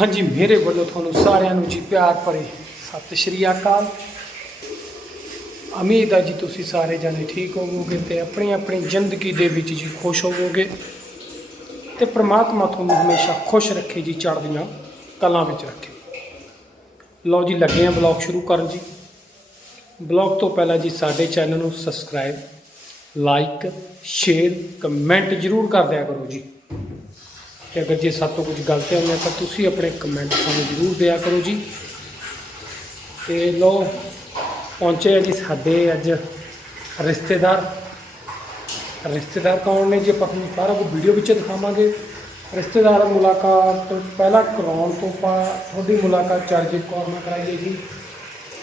ਹਾਂਜੀ, ਮੇਰੇ ਵੱਲੋਂ ਤੁਹਾਨੂੰ ਸਾਰਿਆਂ ਨੂੰ ਜੀ ਪਿਆਰ ਭਰੀ ਸਤਿ ਸ਼੍ਰੀ ਅਕਾਲ। ਉਮੀਦ ਹੈ ਜੀ ਤੁਸੀਂ ਸਾਰੇ ਜਣੇ ਠੀਕ ਹੋਵੋਗੇ ਤੇ ਆਪਣੀ ਆਪਣੀ ਜ਼ਿੰਦਗੀ ਦੇ ਵਿੱਚ ਜੀ ਖੁਸ਼ ਹੋਵੋਗੇ ਤੇ ਪ੍ਰਮਾਤਮਾ ਤੁਹਾਨੂੰ ਹਮੇਸ਼ਾ ਖੁਸ਼ ਰੱਖੇ ਜੀ ਚੜ੍ਹਦੀਆਂ ਕਲਾਂ ਵਿੱਚ ਰੱਖੇ। ਲਓ ਜੀ, ਲੱਗੇ ਆ ਬਲੌਗ ਸ਼ੁਰੂ ਕਰਨ ਜੀ। ਬਲੌਗ ਤੋਂ ਪਹਿਲਾਂ ਜੀ ਸਾਡੇ ਚੈਨਲ ਨੂੰ ਸਬਸਕ੍ਰਾਈਬ, ਲਾਈਕ, ਸ਼ੇਅਰ, ਕਮੈਂਟ ਜ਼ਰੂਰ ਕਰ ਦਿਆ ਕਰੋ ਜੀ। ਤੇ ਅਗਰ ਜੇ ਸਾਡੇ ਤੋਂ ਕੁਝ ਗਲਤੀਆਂ ਹੋਈਆਂ ਤਾਂ ਤੁਸੀਂ ਆਪਣੇ ਕਮੈਂਟ ਸਾਨੂੰ ਜ਼ਰੂਰ ਦਿਆ ਕਰੋ ਜੀ। ਤੇ ਲੋ ਪਹੁੰਚੇ ਆ ਜੀ ਸਾਡੇ ਅੱਜ ਰਿਸ਼ਤੇਦਾਰ। ਰਿਸ਼ਤੇਦਾਰ ਕੌਣ ਨੇ ਜੀ? ਆਪਾਂ ਤੁਹਾਨੂੰ ਸਾਰਾ ਕੁਝ ਵੀਡੀਓ ਵਿੱਚ ਦਿਖਾਵਾਂਗੇ। ਰਿਸ਼ਤੇਦਾਰ ਮੁਲਾਕਾਤ ਤੋਂ ਪਹਿਲਾਂ ਕਰਾਉਣ ਤੋਂ ਪਾ, ਤੁਹਾਡੀ ਮੁਲਾਕਾਤ ਚਰਜੀਤ ਕੌਰ ਨਾਲ ਕਰਾਈਏ ਜੀ।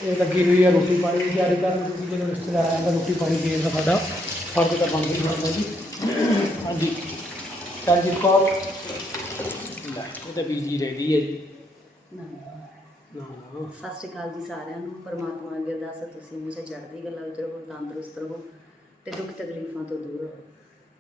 ਇਹ ਲੱਗੀ ਹੋਈ ਹੈ ਰੋਟੀ ਪਾਣੀ ਦੀ ਤਿਆਰੀ ਕਰਨ ਤੁਸੀਂ ਜਦੋਂ ਰਿਸ਼ਤੇਦਾਰ ਆਇਆ ਤਾਂ ਰੋਟੀ ਪਾਣੀ ਦੇਣ ਦਾ ਸਾਡਾ ਫਰਜ਼ ਤਾਂ ਬਣਦਾ ਹੀ ਬਣਦਾ ਜੀ। ਹਾਂਜੀ। ਚਰਜੀਤ ਕੌਰ ਇਹ ਤਾਂ ਬੀਜੀ ਰਹਿ ਗਈ ਹੈ ਜੀ। ਨਾ। ਨਾ ਸਤਿ ਸ਼੍ਰੀ ਅਕਾਲ ਜੀ ਸਾਰਿਆਂ ਨੂੰ। ਪਰਮਾਤਮਾ ਅੱਗੇ ਅਰਦਾਸ ਹੈ ਤੁਸੀਂ ਹਮੇਸ਼ਾ ਚੜ੍ਹਦੀ ਕਲਾ ਵਿੱਚ ਰਹੋ ਤੰਦਰੁਸਤ ਰਹੋ ਤੇ ਦੁੱਖ ਤਕਲੀਫਾਂ ਤੋਂ ਦੂਰ ਰਹੋ।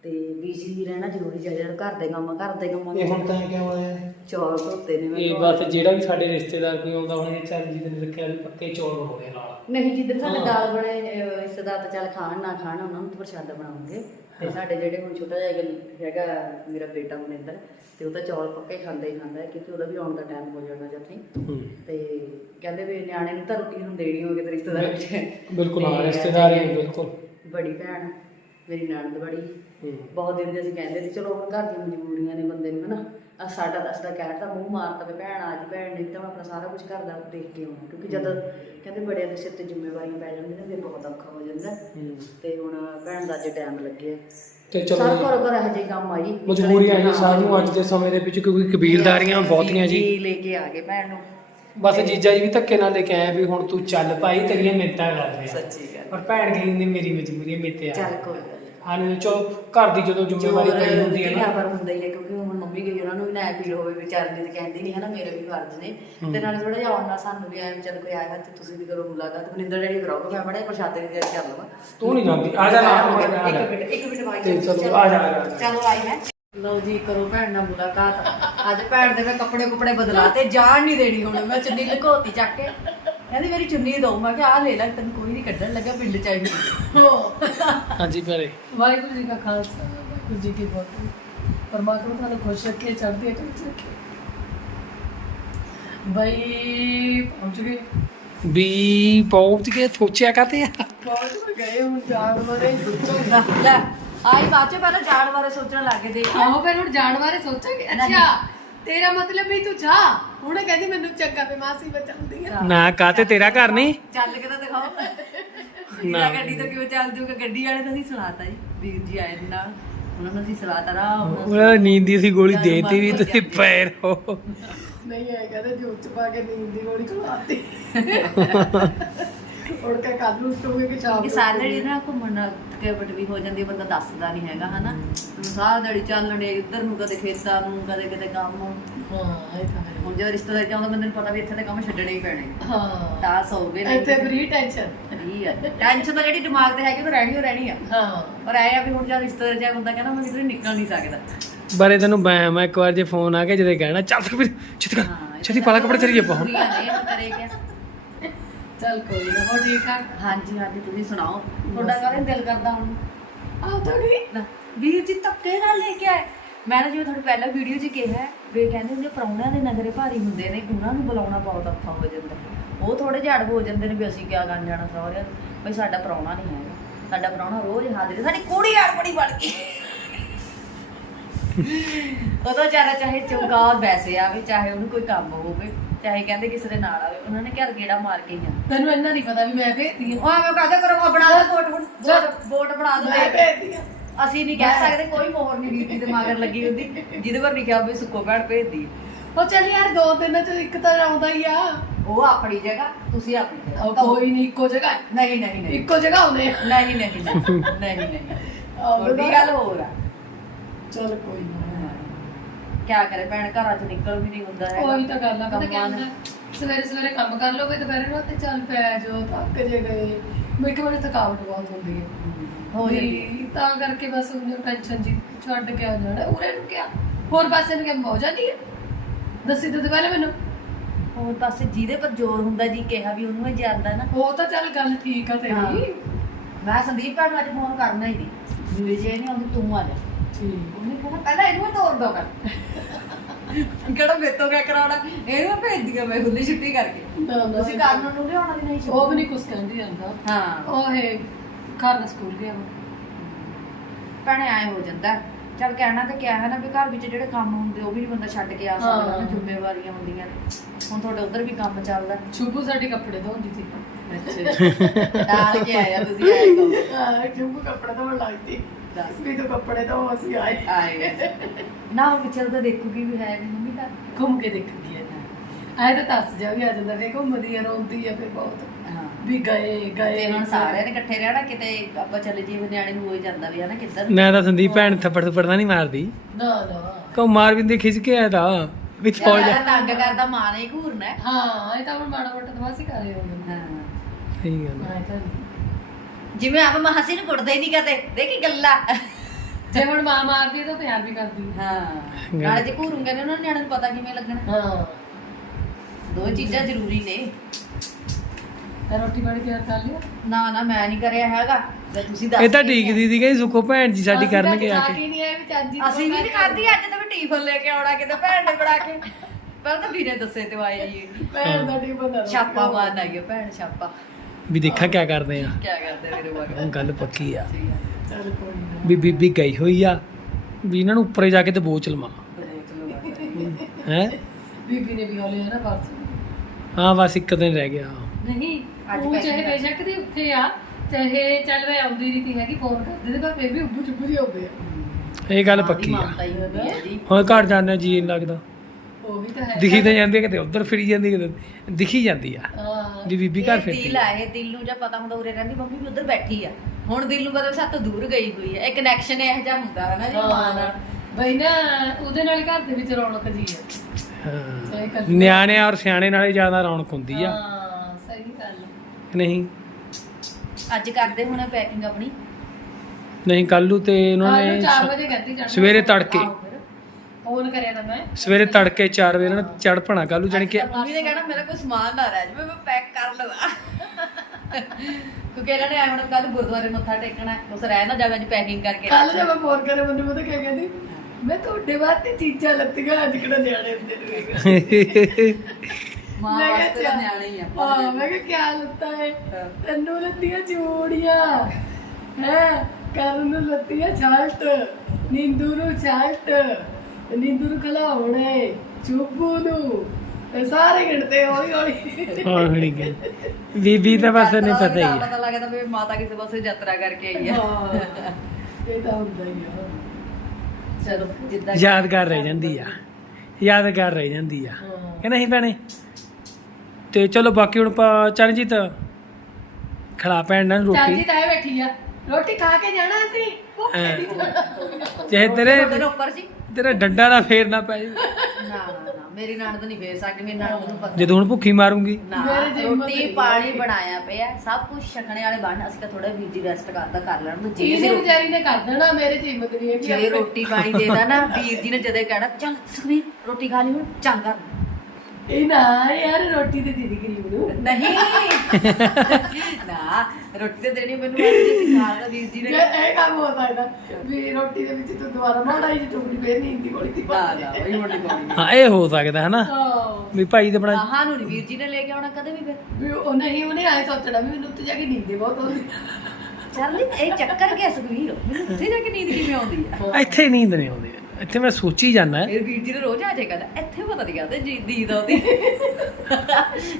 ਤੇ ਬੀਜੀ ਰਹਿਣਾ ਜ਼ਰੂਰੀ ਹੈ ਜਿਹੜਾ ਘਰ ਦੇ ਕੰਮ ਘਰ ਦੇ ਕੰਮ ਇਹ ਹੁਣ ਤਾਂ ਕਿਉਂ ਆਇਆ ਚੌਲ ਧੋਤੇ ਨੇ ਮੈਂ ਇਹ ਬਸ ਜਿਹੜਾ ਵੀ ਸਾਡੇ ਰਿਸ਼ਤੇਦਾਰ ਕੋਈ ਆਉਂਦਾ ਹੋਣੇ ਚਰਜੀਤ ਨੇ ਰੱਖਿਆ ਵੀ ਪੱਕੇ ਚੌਲ ਬਣਾਉਣੇ ਨਾਲ। ਨਹੀਂ ਜਿੱਦਣ ਸਾਡੇ। ਦਾਲ ਬਣੇ ਅਹ, ਰਿਸ਼ਤੇਦਾਰ ਤਾਂ ਚੱਲ ਖਾਣ ਨਾ ਖਾਣ ਉਹਨਾਂ ਨੂੰ ਤਾਂ ਪ੍ਰਸ਼ਾਦਾ ਬਣਾਉਂਗੇ। ਤੇ ਸਾਡੇ ਜਿਹੜੇ ਹੁਣ ਛੋਟਾ ਜਿਹਾ ਹੈਗਾ- ਹੈਗਾ ਮੇਰਾ ਬੇਟਾ ਮਨਿੰਦਰ ਤੇ ਉਹ ਤਾਂ ਚੌਲ ਪੱਕੇ ਖਾਂਦਾ ਹੀ ਖਾਂਦਾ ਹੈ ਕਿਉਂਕਿ ਉਹਦਾ ਵੀ ਆਉਣ ਦਾ ਟਾਈਮ ਹੋ ਜਾਣਾ ਜਦ ਹੂੰ। ਤੇ ਕਹਿੰਦੇ ਵੀ ਨਿਆਣੇ ਨੂੰ ਤਾਂ ਰੋਟੀ ਹੁਣ ਦੇਣੀ ਹੋਵੇ ਤੇ ਰਿਸ਼ਤੇਦਾਰ ਵਿੱਚ। ਬਿਲਕੁਲ ਹਾਂ ਰਿਸ਼ਤੇਦਾਰ ਹੀ ਬਿਲਕੁਲ। ਬੜੀ ਭੈਣ ਮੇਰੀ ਨਣਦ ਬੜੀ। ਬਹੁਤ ਦਿਨ ਦੇ ਅਸੀਂ ਕਹਿੰਦੇ ਸੀ ਚਲੋ ਹੁਣ ਘਰ ਦੀਆਂ ਮਜਬੂਰੀਆਂ ਨੇ ਬੰਦੇ ਨੂੰ ਹਨਾ? ਆ ਸਾਡਾ ਤਾਂ ਅਸਦਾ ਕਹਿ ਤਾਂ ਮੂੰਹ ਮਾਰਤਾ ਵੀ ਭੈਣ ਆ ਜੀ ਭੈਣ ਨੇ ਤਾਂ ਮੈਂ ਆਪਣਾ ਸਾਰਾ ਕੁਝ ਘਰ ਦਾ ਦੇਖ ਕੇ ਆਉਣਾ ਕਿਉਂਕਿ ਜਦ ਕਹਿੰਦੇ ਬੜਿਆਂ ਦੇ ਸਿਰ ਤੇ ਜ਼ਿੰਮੇਵਾਰੀਆਂ ਪੈ ਜਾਂਦੀਆਂ ਨੇ ਫਿਰ ਬਹੁਤ ਔਖਾ ਹੋ ਜਾਂਦਾ। ਹੂੰ। ਤੇ ਹੁਣ ਭੈਣ ਦਾ ਅੱਜ ਟਾਈਮ ਲੱਗਿਆ। ਤੇ ਸਾਰਾ ਚਲੋ ਜੀ ਘਰ ਘਰ ਇਹੋ ਜਿਹੇ ਕੰਮ ਆਈ। ਮਜਬੂਰੀਆਂ ਇਹ ਸਾਨੂੰ ਅੱਜ ਦੇ ਸਮੇਂ ਦੇ ਵਿੱਚ ਕਿਉਂਕਿ ਕਬੀਲਦਾਰੀਆਂ ਬਹੁਤੀਆਂ ਜੀ। ਲੈ ਕੇ ਆ ਗਏ ਭੈਣ ਨੂੰ। ਬਸ ਜੀਜਾ ਜੀ ਵੀ ਧੱਕੇ ਨਾਲ ਲੈ ਕੇ ਆਇਆ ਵੀ ਹੁਣ ਤੂੰ ਚੱਲ ਭਾਈ ਤੇਰੀਆਂ ਮਿੰਤਾਂ ਕਰ ਰਿਹਾ ਸੱਚੀ ਗੱਲ। ਪਰ ਭੈਣ ਗਈ ਨੇ ਮੇਰੀ ਮਜਬੂਰੀ ਮੇਤੇ ਆ ਚੱਲ ਕੋਈ ਗੱਲ ਨੀ। ਹਾਂ ਨਹੀਂ ਚਲੋ ਘਰ ਦੀ ਜਦੋਂ ਜ਼ਿੰਮੇਵਾਰੀ ਪਈ ਹੁੰਦੀ ਹੈ ਨਾ। ਪਰ ਹੁੰਦਾ ਹੀ ਹੈ ਕਿਉਂਕਿ ਹੁਣ ਮੰਮੀ ਗਈ ਉਹਨਾਂ ਨੂੰ ਵੀ ਨਾ ਫੀਲ ਹੋਵੇ ਵਿਚਾਰ ਨੇ ਤੇ ਕਹਿੰਦੀ ਨਹੀਂ ਹੈ ਨਾ ਮੇਰੇ ਵੀ ਫਰਜ਼ ਨੇ। ਤੇ ਨਾਲੇ ਥੋੜਾ ਜਿਹਾ ਆਉਣਾ ਸਾਨੂੰ ਵੀ ਐਂ ਚੱਲ ਕੋਈ ਆਇਆ ਤੇ ਤੁਸੀਂ ਵੀ ਕਰੋ ਮੁਲਾਕਾਤ। ਮਨਿੰਦਰ ਡੈਡੀ ਕਰਾਓ ਮੈਂ ਬੜਾ ਪ੍ਰਸ਼ਾਦੇ ਦੀ ਤਿਆਰੀ ਕਰ ਲਵਾਂ। ਤੂੰ ਨਹੀਂ ਜਾਂਦੀ ਆ ਜਾ ਜਾ ਇੱਕ ਮਿੰਟ ਇੱਕ ਮਿੰਟ ਵਾਈ ਤੇ ਚਲੋ ਆ ਜਾ, ਆ ਜਾ। ਚਲੋ ਆਈ ਮੈਂ। ਲਓ ਜੀ ਕਰੋ ਭੈਣ ਨਾਲ ਮੁਲਾਕਾਤ। ਅੱਜ ਭੈਣ ਦੇ ਮੈਂ ਕੱਪੜੇ ਕੁਪੜੇ ਬਦਲਾ ਤੇ ਜਾਣ ਨਹੀਂ ਦੇਣੀ ਹੁਣ ਮੈਂ ਚੁੰਨੀ ਲੁਕੋਤੀ ਚੱਕ ਕੇ। ਕਹਿੰਦੀ ਮੇਰੀ ਚੁੰਨੀ ਦੋ ਮੈਂ ਕਿਹਾ ਆ ਲੈ ਲੈ ਤੈਨੂੰ ਕੋਈ ਨਹੀਂ ਕੱਢਣ ਲੱਗਾ ਪਿੰਡ ਚ ਆਈ ਹਾਂਜੀ ਭੈਣੇ ਵਾਹਿਗੁਰੂ ਜੀ ਕਾ ਖਾਲਸਾ ਵਾਹਿਗੁਰੂ ਜੀ ਕੀ ਫਤਿਹ। ਪਰਮਾਤਮਾ ਤੁਹਾਨੂੰ ਖੁਸ਼ ਰੱਖੇ ਚੜ੍ਹਦੀ ਚ ਰੱਖੇ। ਬਈ ਪਹੁੰਚ ਗਏ। ਵੀ ਪਹੁੰਚ ਕੇ ਸੋਚਿਆ ਕਾਤੇ ਆ? ਪਹੁੰਚ ਗਏ ਹੁਣ ਜਾਣ ਬਾਰੇ ਸੋਚਾਂਗੇ ਲੈ ਆਈ ਬਾਅਦ ਚ ਪਹਿਲਾਂ ਜਾਣ ਬਾਰੇ ਸੋਚਣ ਲੱਗ ਗਏ ਦੇਖ। ਆਹੋ ਫਿਰ ਹੁਣ ਜਾਣ ਬਾਰੇ ਸੋਚਾਂਗੇ। ਅੱਛਾ। ਤੇਰਾ ਮਤਲਬ ਵੀ ਤੂੰ ਜਾ। ਹੁਣੇ ਕਹਿੰਦੀ ਮੈਨੂੰ ਚੰਗਾ ਵੀ ਮਾਸੀ ਬਚਾਉਂਦੀ ਆ। ਨਾ ਕਾਤੇ ਤੇਰਾ ਘਰ ਨਹੀਂ? ਚੱਲ ਕੇ ਤਾਂ ਦਿਖਾਓ। ਨਾ। ਗੱਡੀ ਤੋਂ ਕਿਉਂ ਚੱਲ ਜੂਗਾ? ਗੱਡੀ ਵਾਲੇ ਤਾਂ ਅਸੀਂ ਸੁਣਾਤਾ ਜੀ ਵੀਰ ਜੀ ਆਏ ਨੇ ਨਾਲ। ਉਹਨਾਂ ਨੂੰ ਅਸੀਂ ਸੁਣਾਤਾ ਨਾਲ ਉਹਨਾਂ ਨੀਂਦ ਦੀ ਸੀ ਗੋਲੀ ਦੇਤੀ ਵੀ ਤੁਸੀਂ ਪੈ ਰਹੋ ਨਹੀਂ ਆਏ ਕਹਿੰਦੇ ਜੂਤ ਚ ਪਾ ਕੇ ਨੀਂਦ ਦੀ ਗੋਲੀ ਖਵਾਤੀ। ਉੜ ਕੇ ਕੱਲ ਨੂੰ ਉੱਠੋਗੇ ਕਿ ਸ਼ਾਮ ਕਿ ਨੂੰ ਸਾਰੇ ਜਿਹੜੇ ਨਾ। ਘੁੰਮਣ ਥਕਾਵਟ ਵੀ ਹੋ ਜਾਂਦੀ ਹੈ ਬੰਦਾ ਦੱਸਦਾ ਨਹੀਂ ਹੈਗਾ ਹਨਾ? ਸਾਰਾ ਦਿਹਾੜੀ ਚੱਲਣੇ ਇੱਧਰ ਨੂੰ ਕਦੇ ਖੇਤਾਂ ਨੂੰ ਕਦੇ ਕਿਤੇ ਕੰਮ ਹਾਂ ਇਹ ਤਾਂ ਹੈ। ਹੁਣ ਜਦੋਂ ਰਿਸ਼ਤੇਦਾਰ ਚ ਆਉਂਦਾ ਬੰਦੇ ਨੂੰ ਪਤਾ ਵੀ ਇੱਥੇ ਦੇ ਕੰਮ ਛੱਡਣੇ ਹੀ ਪੈਣੇ। ਹਾਂ। ਟਾਸ ਹੋਵੇ ਇੱਥੇ ਫ੍ਰੀ ਟੈਨਸ਼ਨ ਨਹੀਂ ਆ। ਟੈਨਸ਼ਨ ਤਾਂ ਜਿਹੜੀ ਦਿਮਾਗ ਤੇ ਹੈਗੀ ਉਹ ਰਹਿਣੀ ਹੋ ਰਹਿਣੀ ਆ। ਹਾਂ। ਪਰ ਐ ਆ ਵੀ ਹੁਣ ਜਦ ਰਿਸ਼ਤੇਦਾਰ ਚ ਬੰਦਾ ਕਹਿੰਦਾ ਮੈਂ ਕਿਧਰੇ ਨਿਕਲ ਨਹੀਂ ਸਕਦਾ। ਬਾਰੇ ਤੈਨੂੰ ਮੈਂ ਮੈਂ ਇੱਕ ਵਾਰ ਜੇ ਫੋਨ ਆ ਗਿਆ ਜਦੇ ਕਹਿਣਾ ਚੱਲ ਫਿਰ ਛੇਤੀ ਕਰ ਹਾਂ, ਛੇਤੀ ਪਾਲਾ ਕੱਪੜੇ ਚਲੀਏ ਆਪਾਂ ਹੁਣ। ਪੂਰੀਆਂ ਨੇ ਹੁਣ ਕਰੇ ਕਿਆ? ਚੱਲ ਕੋਈ ਨਾ ਹੋ ਠੀਕ ਆ? ਹਾਂਜੀ ਹਾਂਜੀ ਤੁਸੀਂ ਸੁਣਾਓ? ਤੁਹਾਡਾ ਕਾਹਦੇ ਦਿਲ ਕਰਦਾ ਹੁਣ? ਆ ਥੋੜੀ ਲੈ, ਵੀਰ ਜੀ ਧੱਕੇ ਨਾਲ ਲੈ ਕੇ ਆਏ। ਮੈਂ ਨਾ ਜਿਵੇਂ ਤੁਹਾਡੀ ਪਹਿਲਾਂ ਵੀਡੀਓ 'ਚ ਕਿਹਾ ਵੀ ਕਹਿੰਦੇ ਹੁੰਦੇ ਪ੍ਰਾਹੁਣਿਆਂ ਦੇ ਨਗਰੇ ਭਾਰੀ ਹੁੰਦੇ ਨੇ ਉਹਨਾਂ ਨੂੰ ਬੁਲਾਉਣਾ ਬਹੁਤ ਔਖਾ ਹੋ ਜਾਂਦਾ। ਉਹ ਥੋੜੇ ਝਾੜ ਹੋ ਜਾਂਦੇ ਨੇ ਵੀ ਅਸੀਂ ਕਿਆ ਕਰਨ ਜਾਣਾ ਸਹੁਰਿਆਂ ਨੂੰ। ਬਈ ਸਾਡਾ ਪ੍ਰਾਹੁਣਾ ਨਹੀਂ ਹੈਗਾ। ਸਾਡਾ ਪ੍ਰਾਹੁਣਾ ਰੋਜ਼ ਹਾਜ਼ਰ ਹੈ। ਸਾਡੀ ਕੁੜੀ ਆੜਪੜੀ ਬਣ ਗਈ। ਉਹਦਾ ਚਾਰਾ ਚਾਹੇ ਚੌਂਕਾ ਵੈਸੇ ਆਵੇ ਚਾਹੇ ਉਹਨੂੰ ਕੋਈ ਕੰਮ ਹੋਵੇ। ਚਾਹੇ ਕਹਿੰਦੇ ਕਿਸੇ ਦੇ ਨਾਲ ਆਵੇ ਉਹਨਾਂ ਨੇ ਘਰ ਗੇੜਾ ਮਾਰ ਕੇ ਜਾਣਾ ਮੈਨੂੰ ਇੰਨਾ ਨਹੀਂ ਪਤਾ ਵੀ ਮੈਂ ਭੇਜਦੀ ਆ ਉਹ ਐਵੇਂ ਕਹਦਾ ਕਰੋ? ਆਹ ਬਣਾ ਦੇ ਵੋਟ ਹੁਣ ਵੋਟ- ਬਣਾ ਦੋ। ਮੈਂ ਭੇਜਦੀ ਆ ਅਸੀਂ ਨਹੀਂ ਕਹਿ ਸਕਦੇ ਕੋਈ ਮੋਹਰ ਨਹੀਂ ਬੀਬੀ ਦੇ ਮਗਰ ਲੱਗੀ ਹੁੰਦੀ। ਜਿਹਦੇ ਪਰ ਲਿਖਿਆ ਹੋਵੇ ਸੁੱਕੋ ਭੈਣ ਭੇਜਦੀ। ਉਹ ਚੱਲ ਯਾਰ ਦੋ ਦਿਨਾਂ ਚ ਇੱਕ ਤਾਂ ਆਉਂਦਾ ਹੀ ਆ। ਉਹ ਆਪਣੀ ਜਗ੍ਹਾ ਤੁਸੀਂ ਆਪਣੀ ਜਗ੍ਹਾ। ਉਹ ਕੋਈ ਨਹੀਂ ਇੱਕੋ ਜਗ੍ਹਾ। ਨਹੀਂ ਨਹੀਂ ਨਹੀਂ। ਇੱਕੋ ਜਗ੍ਹਾ ਆ। ਨਹੀਂ ਨਹੀਂ ਨਹੀਂ। ਨਹੀਂ ਨਹੀਂ ਆਹੋ, ਵੱਡੀ ਗੱਲ ਹੋਰ ਆ। ਚੱਲ ਕੋਈ ਨਾ। ਕਿਆ ਕਰੇ ਭੈਣ ਘਰਾਂ ਚ ਨਿਕਲ ਵੀ ਨਹੀਂ ਹੁੰਦਾ ਹੈਗਾ। ਕੋਈ ਤਾਂ ਗੱਲ ਆ ਪਤਾ ਕੀ ਹੁੰਦਾ? ਸਵੇਰੇ ਸਵੇਰੇ ਕੰਮ ਕਰ ਲਓਗੇ ਦੁਪਹਿਰੇ ਨੂੰ ਤੇ ਚੱਲ ਪੈ ਜਾਓ ਥੱਕ ਜੇ ਗਏ। ਮੈਂ ਇੱਕ ਵਾਰੀ ਥਕਾਵਟ ਬਹੁਤ ਹੁੰਦੀ ਹੈ। ਹੋ ਵੀ ਤਾਂ ਕਰਕੇ ਬਸ ਉਹਨੂੰ ਟੈਨਸ਼ਨ ਜੀ ਛੱਡ ਕੇ ਆ ਜਾਣਾ। ਉਰੇ ਨੂੰ ਕਿਆ ਹੋਰ ਪਾਸੇ ਨੂੰ ਕਿਆ ਹੋ ਜਾਂਦੀ ਹੈ? ਦੱਸੀ ਤਾਂ ਪਹਿਲੇ ਮੈਨੂੰ। ਹੋਰ ਪਾਸੇ ਜਿਹਦੇ ਪਰ ਜ਼ੋਰ ਹੁੰਦਾ ਜੀ ਕਿਹਾ ਵੀ ਉਹਨੂੰ ਹੀ ਜਾਂਦਾ ਨਾ। ਉਹ ਤਾਂ ਚੱਲ ਗੱਲ ਠੀਕ ਆ ਹਾਂ। ਤੇਰੀ ਮੈਂ ਸੰਦੀਪ ਭੈਣ ਨੂੰ ਅੱਜ ਫੋਨ ਕਰਨਾ ਹੀ ਨਹੀਂ। ਵੀ ਜੇ ਨਹੀਂ ਆਉਂਦੀ ਤੂੰ ਆ ਜਾ। ਉਹਨੇ ਕਹਿਣਾ ਪਹਿਲਾਂ ਇਹਨੂੰ ਹੀ ਤੋੜ ਦੋ ਕਰ। ਕਿਹੜਾ ਮੇਰੇ ਤੋਂ ਕਿਆ ਕਰਾਉਣਾ? ਇਹਨੂੰ ਭੇਜ ਦਿਆ ਮੈਂ ਖੁੱਲੀ ਛੁੱਟੀ ਕਰਕੇ। ਨਾ, ਨਾ, ਤੁਸੀਂ ਕਰਨ ਨੂੰ ਲਿਆਉਣਾ ਦੀ ਨਹੀਂ ਉਹ ਵੀ ਨਹੀਂ ਕੁਛ ਕਹਿੰਦੀ ਜਾਂਦਾ। ਹਾਂ। ਉਹ ਇਹ ਘਰ ਦਾ ਸਕੂਲ ਗਿਆ ਵਾ। ਭੈਣੇ ਆਏ ਹੋ ਜਾਂਦਾ। ਚਲ ਕਹਿਣਾ ਤਾਂ ਕਿਹਾ ਹੈ ਨਾ ਵੀ ਘਰ ਵਿੱਚ ਜਿਹੜੇ ਕੰਮ ਹੁੰਦੇ ਉਹ ਵੀ ਨੀ ਬੰਦਾ ਛੱਡ ਕੇ ਆ ਸਕਦਾ ਨਾ। ਜ਼ਿੰਮੇਵਾਰੀਆਂ ਹੁੰਦੀਆਂ ਨੇ। ਹੁਣ ਤੁਹਾਡੇ ਉਧਰ ਵੀ ਕੰਮ ਚੱਲਦਾ। ਸ਼ੁਭੂ ਸਾਡੇ ਕੱਪੜੇ ਧੋਂਦੀ ਸੀ। ਅੱਛਾ ਡਾਲ ਕੇ ਆਇਆ ਤੁਸੀਂ ਆਏ ਕੋ ਹਾਂ ਸ਼ੁਭੂ ਕੱਪੜੇ ਧੋਣ ਲੱਗਦੀ ਦੱਸ। ਵੀ ਤੂੰ ਕੱਪੜੇ ਧੋ ਅਸੀਂ ਆਏ। ਆਏ ਨਾ ਉਹ ਪਿੱਛੇ ਤਾਂ ਦੇਖੂਗੀ ਵੀ ਹੈ ਨਹੀਂ ਮੰਮੀ ਘਰ। ਘੁੰਮ ਕੇ ਦੇਖਦੀ ਹੈ ਆਏ ਤਾਂ ਦੱਸ ਜਾ ਵੀ ਆ ਜਾਂਦਾ ਵੇ ਘੁੰਮਦੀ ਆ ਰੋਂਦੀ ਆ ਫਿਰ ਬਹੁਤ। ਹਾਂ। ਵੀ ਗਏ ਗਏ। ਤੇ ਹੁਣ ਸਾਰਿਆਂ ਨੇ ਇਕੱਠੇ ਰਹਿਣਾ ਕਿਤੇ ਆਪਾਂ ਚੱਲੇ ਜੀ ਨਿਆਣੇ ਨੂੰ ਹੋ ਹੀ ਜਾਂਦਾ ਵੀ ਹਨਾ ਕਿੱਧਰ? ਮੈਂ ਤਾਂ ਸੰਦੀਪ ਭੈਣ ਥੱਪੜ ਥੱਪੜ ਤਾਂ ਨਹੀਂ ਮਾਰਦੀ। ਨਾ ਨਾ। ਕੋ ਮਾਰ ਬਿੰਦੇ ਖਿੱਚ ਕੇ ਆਇਆ ਤਾਂ। ਵੀ ਫੌਜ ਯਾਰ ਤੰਗ ਕਰਦਾ ਮਾਂ ਨੇ ਘੂਰਨਾ। ਹੈ। ਹਾਂ ਇਹ ਤਾਂ ਹੁਣ ਮਾੜਾ ਮੋਟਾ ਤਮਾਸੀ ਕਰ ਰਹੇ ਹੋ ਹਾਂ। ਸਹੀ ਗੱਲ ਆ। ਜਿਵੇਂ ਆਪ ਮਹਾਸੀ ਨੂੰ ਕੁੱਟਦੇ ਹੀ ਨਹੀਂ ਕਦੇ। ਦੇਖੀ ਗੱਲਾਂ ਜੇ ਹੁਣ ਮਾਂ ਮਾਰਦੀ ਹੈ ਤਾਂ ਪਿਆਰ ਵੀ ਕਰਦੀ ਹੈ। ਹਾਂ। ਨਾਲੇ ਜੇ ਘੂਰੂਗੇ ਨੇ ਉਹਨਾਂ ਨੂੰ ਨਿਆਣੇ ਨੂੰ ਪਤਾ ਕਿਵੇਂ ਲੱਗਣਾ। ਹਾਂ। ਦੋ ਚੀਜ਼ਾਂ ਜ਼ਰੂਰੀ ਨੇ। ਤੇ ਰੋਟੀ ਪਾਣੀ ਤਿਆਰ ਕਰ ਲਿਆ? ਨਾ ਨਾ ਮੈਂ ਨਹੀਂ ਕਰਿਆ ਹੈਗਾ। ਜੇ ਤੁਸੀਂ ਦੱਸ ਇਹ ਤਾਂ ਠੀਕ ਦੀਦੀ ਗਈ ਸੁੱਖੋ ਭੈਣ ਜੀ ਸਾਡੀ ਕਰਨਗੇ ਆ ਕੇ। ਨਹੀਂ ਆਏ ਵੀ ਚਾਂਦੀ ਅਸੀਂ ਵੀ ਨਹੀਂ ਖਾਧੀ ਅੱਜ ਤਾਂ ਮੈਂ ਟੀਫਨ ਲੈ ਕੇ ਆਉਣਾ ਕਿਤੇ ਭੈਣ ਨੇ ਬਣਾ ਕੇ। ਪਹਿਲਾਂ ਤਾਂ ਵੀਰੇ ਦੱਸੇ ਤੇ ਆਏ ਜੀ ਭੈਣ ਦਾ ਟਿਫਨ ਦਾ ਛਾਪਾ ਮਾਰਨ ਆ ਗਿਆ ਭੈਣ ਛਾਪਾ। ਵੀ ਦੇਖਾਂ ਕਿਆ ਕਰਦੇ ਆ। ਕੀ ਕਰਦੇ ਮੇਰੇ ਗੱਲ ਪੱਕੀ ਆ। ਚੱਲ ਕੋਈ ਨਾ। ਵੀ ਬੀਬੀ ਗਈ ਹੋਈ ਆ ਵੀ ਇਹਨਾਂ ਨੂੰ ਉੱਪਰੇ ਜਾ ਕੇ ਤੇ ਬੋਚ ਲਵਾਂ। ਹੈ? ਬੀਬੀ ਨੇ ਵੀ ਹੌਲੇ ਹੈ ਨਾ ਬਸ ਹਾਂ ਬਸ ਇੱਕ ਦਿਨ ਰਹਿ ਗਿਆ ਨਹੀਂ ਅੱਜ ਉਹ ਚਾਹੇ ਪੈਸੇ ਬੇਸ਼ੱਕ ਦੀ ਉੱਥੇ ਆ ਚਾਹੇ ਚੱਲ ਵੇ ਆਉਂਦੀ ਨਹੀਂ ਤੀ ਹੈਗੀ ਫੋਨ ਕਰਦੇ ਤੇ ਪਰ ਫਿਰ ਵੀ ਉੱਬੂ ਚੁੱਬੂ ਜਿਹੇ ਹੁੰਦੇ ਆ। ਇਹ ਗੱਲ ਪੱਕੀ ਆ। ਮਮਤਾ ਹੀ ਹੁੰਦੀ ਹੈ ਜੀ। ਹੁਣ ਘਰ ਜਾਂਦੇ ਜੀ ਨਹੀਂ ਲੱਗਦਾ। ਉਹ ਵੀ ਤਾਂ ਹੈ ਦਿਖੀ ਤਾਂ ਜਾਂਦੀ ਆ, ਕਿਤੇ ਉੱਧਰ ਫਿਰੀ ਜਾਂਦੀ ਕਿਤੇ ਦਿਖੀ ਜਾਂਦੀ ਆ। ਹਾਂ ਵੀ ਬੀਬੀ ਘਰ ਫਿਰਦੀ ਦਿਲ ਆ। ਇਹ ਦਿਲ ਨੂੰ ਜਾਂ ਪਤਾ ਹੁੰਦਾ ਉਰੇ ਰਹਿੰਦੀ ਮੰਮੀ ਵੀ ਉਧਰ ਬੈਠੀ ਆ। ਹੁਣ ਦਿਲ ਨੂੰ ਪਤਾ ਵੀ ਸਾਡੇ ਤੋਂ ਦੂਰ ਗਈ ਹੋਈ ਹੈ ਇਹ ਕਨੈਕਸ਼ਨ ਇਹੋ ਜਿਹਾ ਹੁੰਦਾ ਹੈ ਨਾ ਜੀ ਮਾਂ ਨਾਲ। ਬਈ ਨਾ ਉਹਦੇ ਨਾਲ ਘਰ ਦੇ ਵਿੱਚ ਰੌਣਕ ਜੀ ਹੈ। ਹਾਂ ਚਾਹੇ ਕੱਲੀ ਨਿਆਣੇ ਔਰ ਸਿਆਣੇ ਨਾਲੇ ਜ਼ਿਆਦਾ ਰੌਣਕ ਹੁੰਦੀ ਆ। ਹਾਂ ਸਹੀ ਗੱਲ ਨਹੀਂ? ਅੱਜ ਕਰਦੇ ਹੁਣ ਪੈਕਿੰਗ ਆਪਣੀ। ਨਹੀਂ ਕੱਲੂ ਤੇ ਉਹਨਾਂ ਨੂੰ ਵਜੇ ਕਹਿੰਦੀ ਸਵੇਰੇ ਤੜਕੇ। ਫੋਨ ਕਰਿਆ ਤਾਂ ਮੈਂ। ਸਵੇਰੇ ਤੜਕੇ 4 ਵਜੇ ਇਹਨਾਂ ਨੇ ਚੜ ਪਣਾ ਕੱਲੂ ਜਾਣੀ ਕਿ ਮੰਮੀ ਨੇ ਕਹਿਣਾ ਮੇਰਾ ਕੋਈ ਸਮਾਨ ਨਾ ਰਹਿ ਜਾਵੇ ਮੈਂ ਪੈਕ ਕਰ ਲਵਾਂ। ਕਿਉਂਕਿ ਇਹਨਾਂ ਨੇ ਆਏ ਹੁਣ ਕੱਲ ਗੁਰਦੁਆਰੇ ਮੱਥਾ ਟੇਕਣਾ ਹੈ, ਉਸ ਰਹਿ ਨਾ ਜਾਵੇ ਅੱਜ ਪੈਕਿੰਗ ਕਰਕੇ ਕੱਲ ਜਦ ਮੈਂ ਫੋਨ ਕਰਿਆ ਮੈਨੂੰ ਪਤਾ ਕੀ ਕਹਿੰਦੀ? ਮੈਂ ਤੁਹਾਡੇ ਵਾਸਤੇ ਚੀਜ਼ਾਂ ਲੱਤੀਆਂ ਅੱਜ ਕਿਹੜਾ ਨਿਆਣੇ ਹੁੰਦੇ ਨੇ ਮਾਂ ਵਾਸਤੇ। ਨਿਆਣੇ ਹੀ ਆ ਹਾਂ ਮੈਂ ਕਿਹਾ ਕਿਆ ਲੱਤਾ ਹੈ। ਤੈਨੂੰ ਲੱਤੀਆਂ ਚੂੜੀਆਂ। ਹੈ? ਕਰਨ ਨੂੰ ਲੱਤੀਆਂ ਛਾਲਟ ਨਿੰਦੂ ਨੂੰ ਛਾਲਟ। ਨਿੰਦੂ ਨੂੰ ਖਲਾਉਣੇ ਚੁੱਪੂ ਨੂੰ ਇਹ ਸਾਰੇ ਗਿਣਦੇ ਹੌਲੀ ਹੌਲੀ ਹਾਂ ਹਣੀ ਗਈ ਬੀਬੀ ਤਾਂ ਬਸ ਨਹੀਂ ਪਤਾ ਹੀ ਆ ਪਤਾ ਲੱਗਦਾ ਵੀ ਮਾਤਾ ਕਿਸੇ ਪਾਸੇ ਯਾਤਰਾ ਕਰਕੇ ਆਈ ਆ ਹਾਂ ਇਹ ਤਾਂ ਹੁੰਦਾ ਹੀ ਆ ਚਲੋ ਜਿੱਦਾਂ ਯਾਦਗਾਰ ਰਹਿ ਜਾਂਦੀ ਆ ਯਾਦਗਾਰ ਰਹਿ ਜਾਂਦੀ ਆ ਹਾਂ ਕਿ ਨਹੀਂ ਭੈਣੇ ਤੇ ਚਲੋ ਬਾਕੀ ਹੁਣ ਆਪਾਂ ਚਰਨਜੀਤ ਖੜਾ ਪੈਣ ਨਾਲ ਰੋਟੀ ਤਾਂ ਇਹ ਬੈਠੀ ਆ ਰੋਟੀ ਖਾ ਕੇ ਜਾਣਾ ਅਸੀਂ ਹਾਂ। ਚਾਹੇ ਤੇਰੇ ਉੱਪਰ ਜੀ। ਤੇਰਾ ਡੰਡਾ ਨਾ ਫੇਰ ਨਾ ਪੈ ਜਾਵੇ। ਨਾ ਨਾ ਨਾ ਮੇਰੀ ਨਣਦ ਨਹੀਂ ਫੇਰ ਸਕਦੀ ਮੇਰੀ ਨਣਦ ਨੂੰ ਪਤਾ। ਜਦੋਂ ਹੁਣ ਭੁੱਖੀ ਮਾਰੂੰਗੀ। ਨਾ ਮੇਰੇ ਰੋਟੀ ਪਾਣੀ ਬਣਾਇਆ ਪਿਆ ਸਭ ਕੁਝ ਛਕਣੇ ਵਾਲੇ ਬਣ ਅਸੀਂ ਤਾਂ ਥੋੜਾ ਵੀਰ ਜੀ ਰੈਸਟ ਕਰਦਾ ਕਰ ਲੈਣ ਤੇ ਜੇ ਇਹਨੇ ਵਿਚਾਰੀ ਨੇ ਕਰ ਦੇਣਾ ਮੇਰੇ ਚ ਹਿੰਮਤ ਨਹੀਂ ਹੈ ਕਿ ਜੇ ਰੋਟੀ ਪਾਣੀ ਦੇਦਾ ਨਾ ਵੀਰ ਜੀ ਨੇ ਜਦੇ ਕਹਿਣਾ ਚੱਲ ਸੁਖਵੀਰ ਰੋਟੀ ਖਾ ਲਈ ਹੁਣ ਕਰ ਇਹ ਨਾ ਯਾਰ ਰੋਟੀ ਤੇ ਦੀਦੀ ਗਰੀਬ ਨੂੰ। ਨਹੀਂ। ਨਾ ਰੋਟੀ ਤੇ ਦੇਣੀ ਮੈਨੂੰ ਅੱਜ ਜੇ ਸਿਖਾਣਾ ਵੀਰ ਜੀ ਨੇ। ਇਹ ਕੰਮ ਹੋ ਸਕਦਾ ਵੀ ਰੋਟੀ ਦੇ ਵਿੱਚ ਤੂੰ ਦੁਬਾਰਾ ਮਾੜਾ ਜੀ ਟੁਕੜੀ ਫੇਰ ਨਹੀਂ ਦੀ ਗੋਲੀ ਦੀ ਨਾ ਨਾ ਉਹੀ ਰੋਟੀ ਪਾਣੀ ਹਾਂ ਇਹ ਹੋ ਸਕਦਾ ਹੈ ਨਾ ਹਾਂ। ਵੀ ਭਾਈ ਤੇ ਬਣਾ ਆਹਾਂ ਨੂੰ ਨੀ ਵੀਰ ਜੀ ਨੇ ਲੈ ਕੇ ਆਉਣਾ ਕਦੇ ਵੀ ਫਿਰ। ਵੀ ਉਹ ਨਹੀਂ ਉਹਨੇ ਆਏ ਸੋਚਣਾ ਵੀ ਮੈਨੂੰ ਉੱਤੇ ਜਾ ਕੇ ਨੀਂਦ ਬਹੁਤ ਆਉਂਦੀ। ਚੱਲ ਇਹ ਚੱਕਰ ਗਿਆ ਸੁਖਵੀਰ ਮੈਨੂੰ ਉੱਥੇ ਜਾ ਕੇ ਨੀਂਦ ਕਿਵੇਂ ਆਉਂਦੀ ਆ? ਇੱਥੇ ਨੀਂਦ ਨਹੀਂ ਆਉਂਦੀ। ਇੱਥੇ ਮੈਂ ਸੋਚੀ ਜਾਂਦਾ। ਫਿਰ ਵੀਰ ਜੀ ਨੇ ਰੋਜ਼ ਆ ਜਾਏਗਾ ਇੱਥੇ ਪਤਾ ਨਹੀਂ ਕਹਿੰਦੇ ਜੀ ਨੀਂਦ ਆਉਂਦੀ।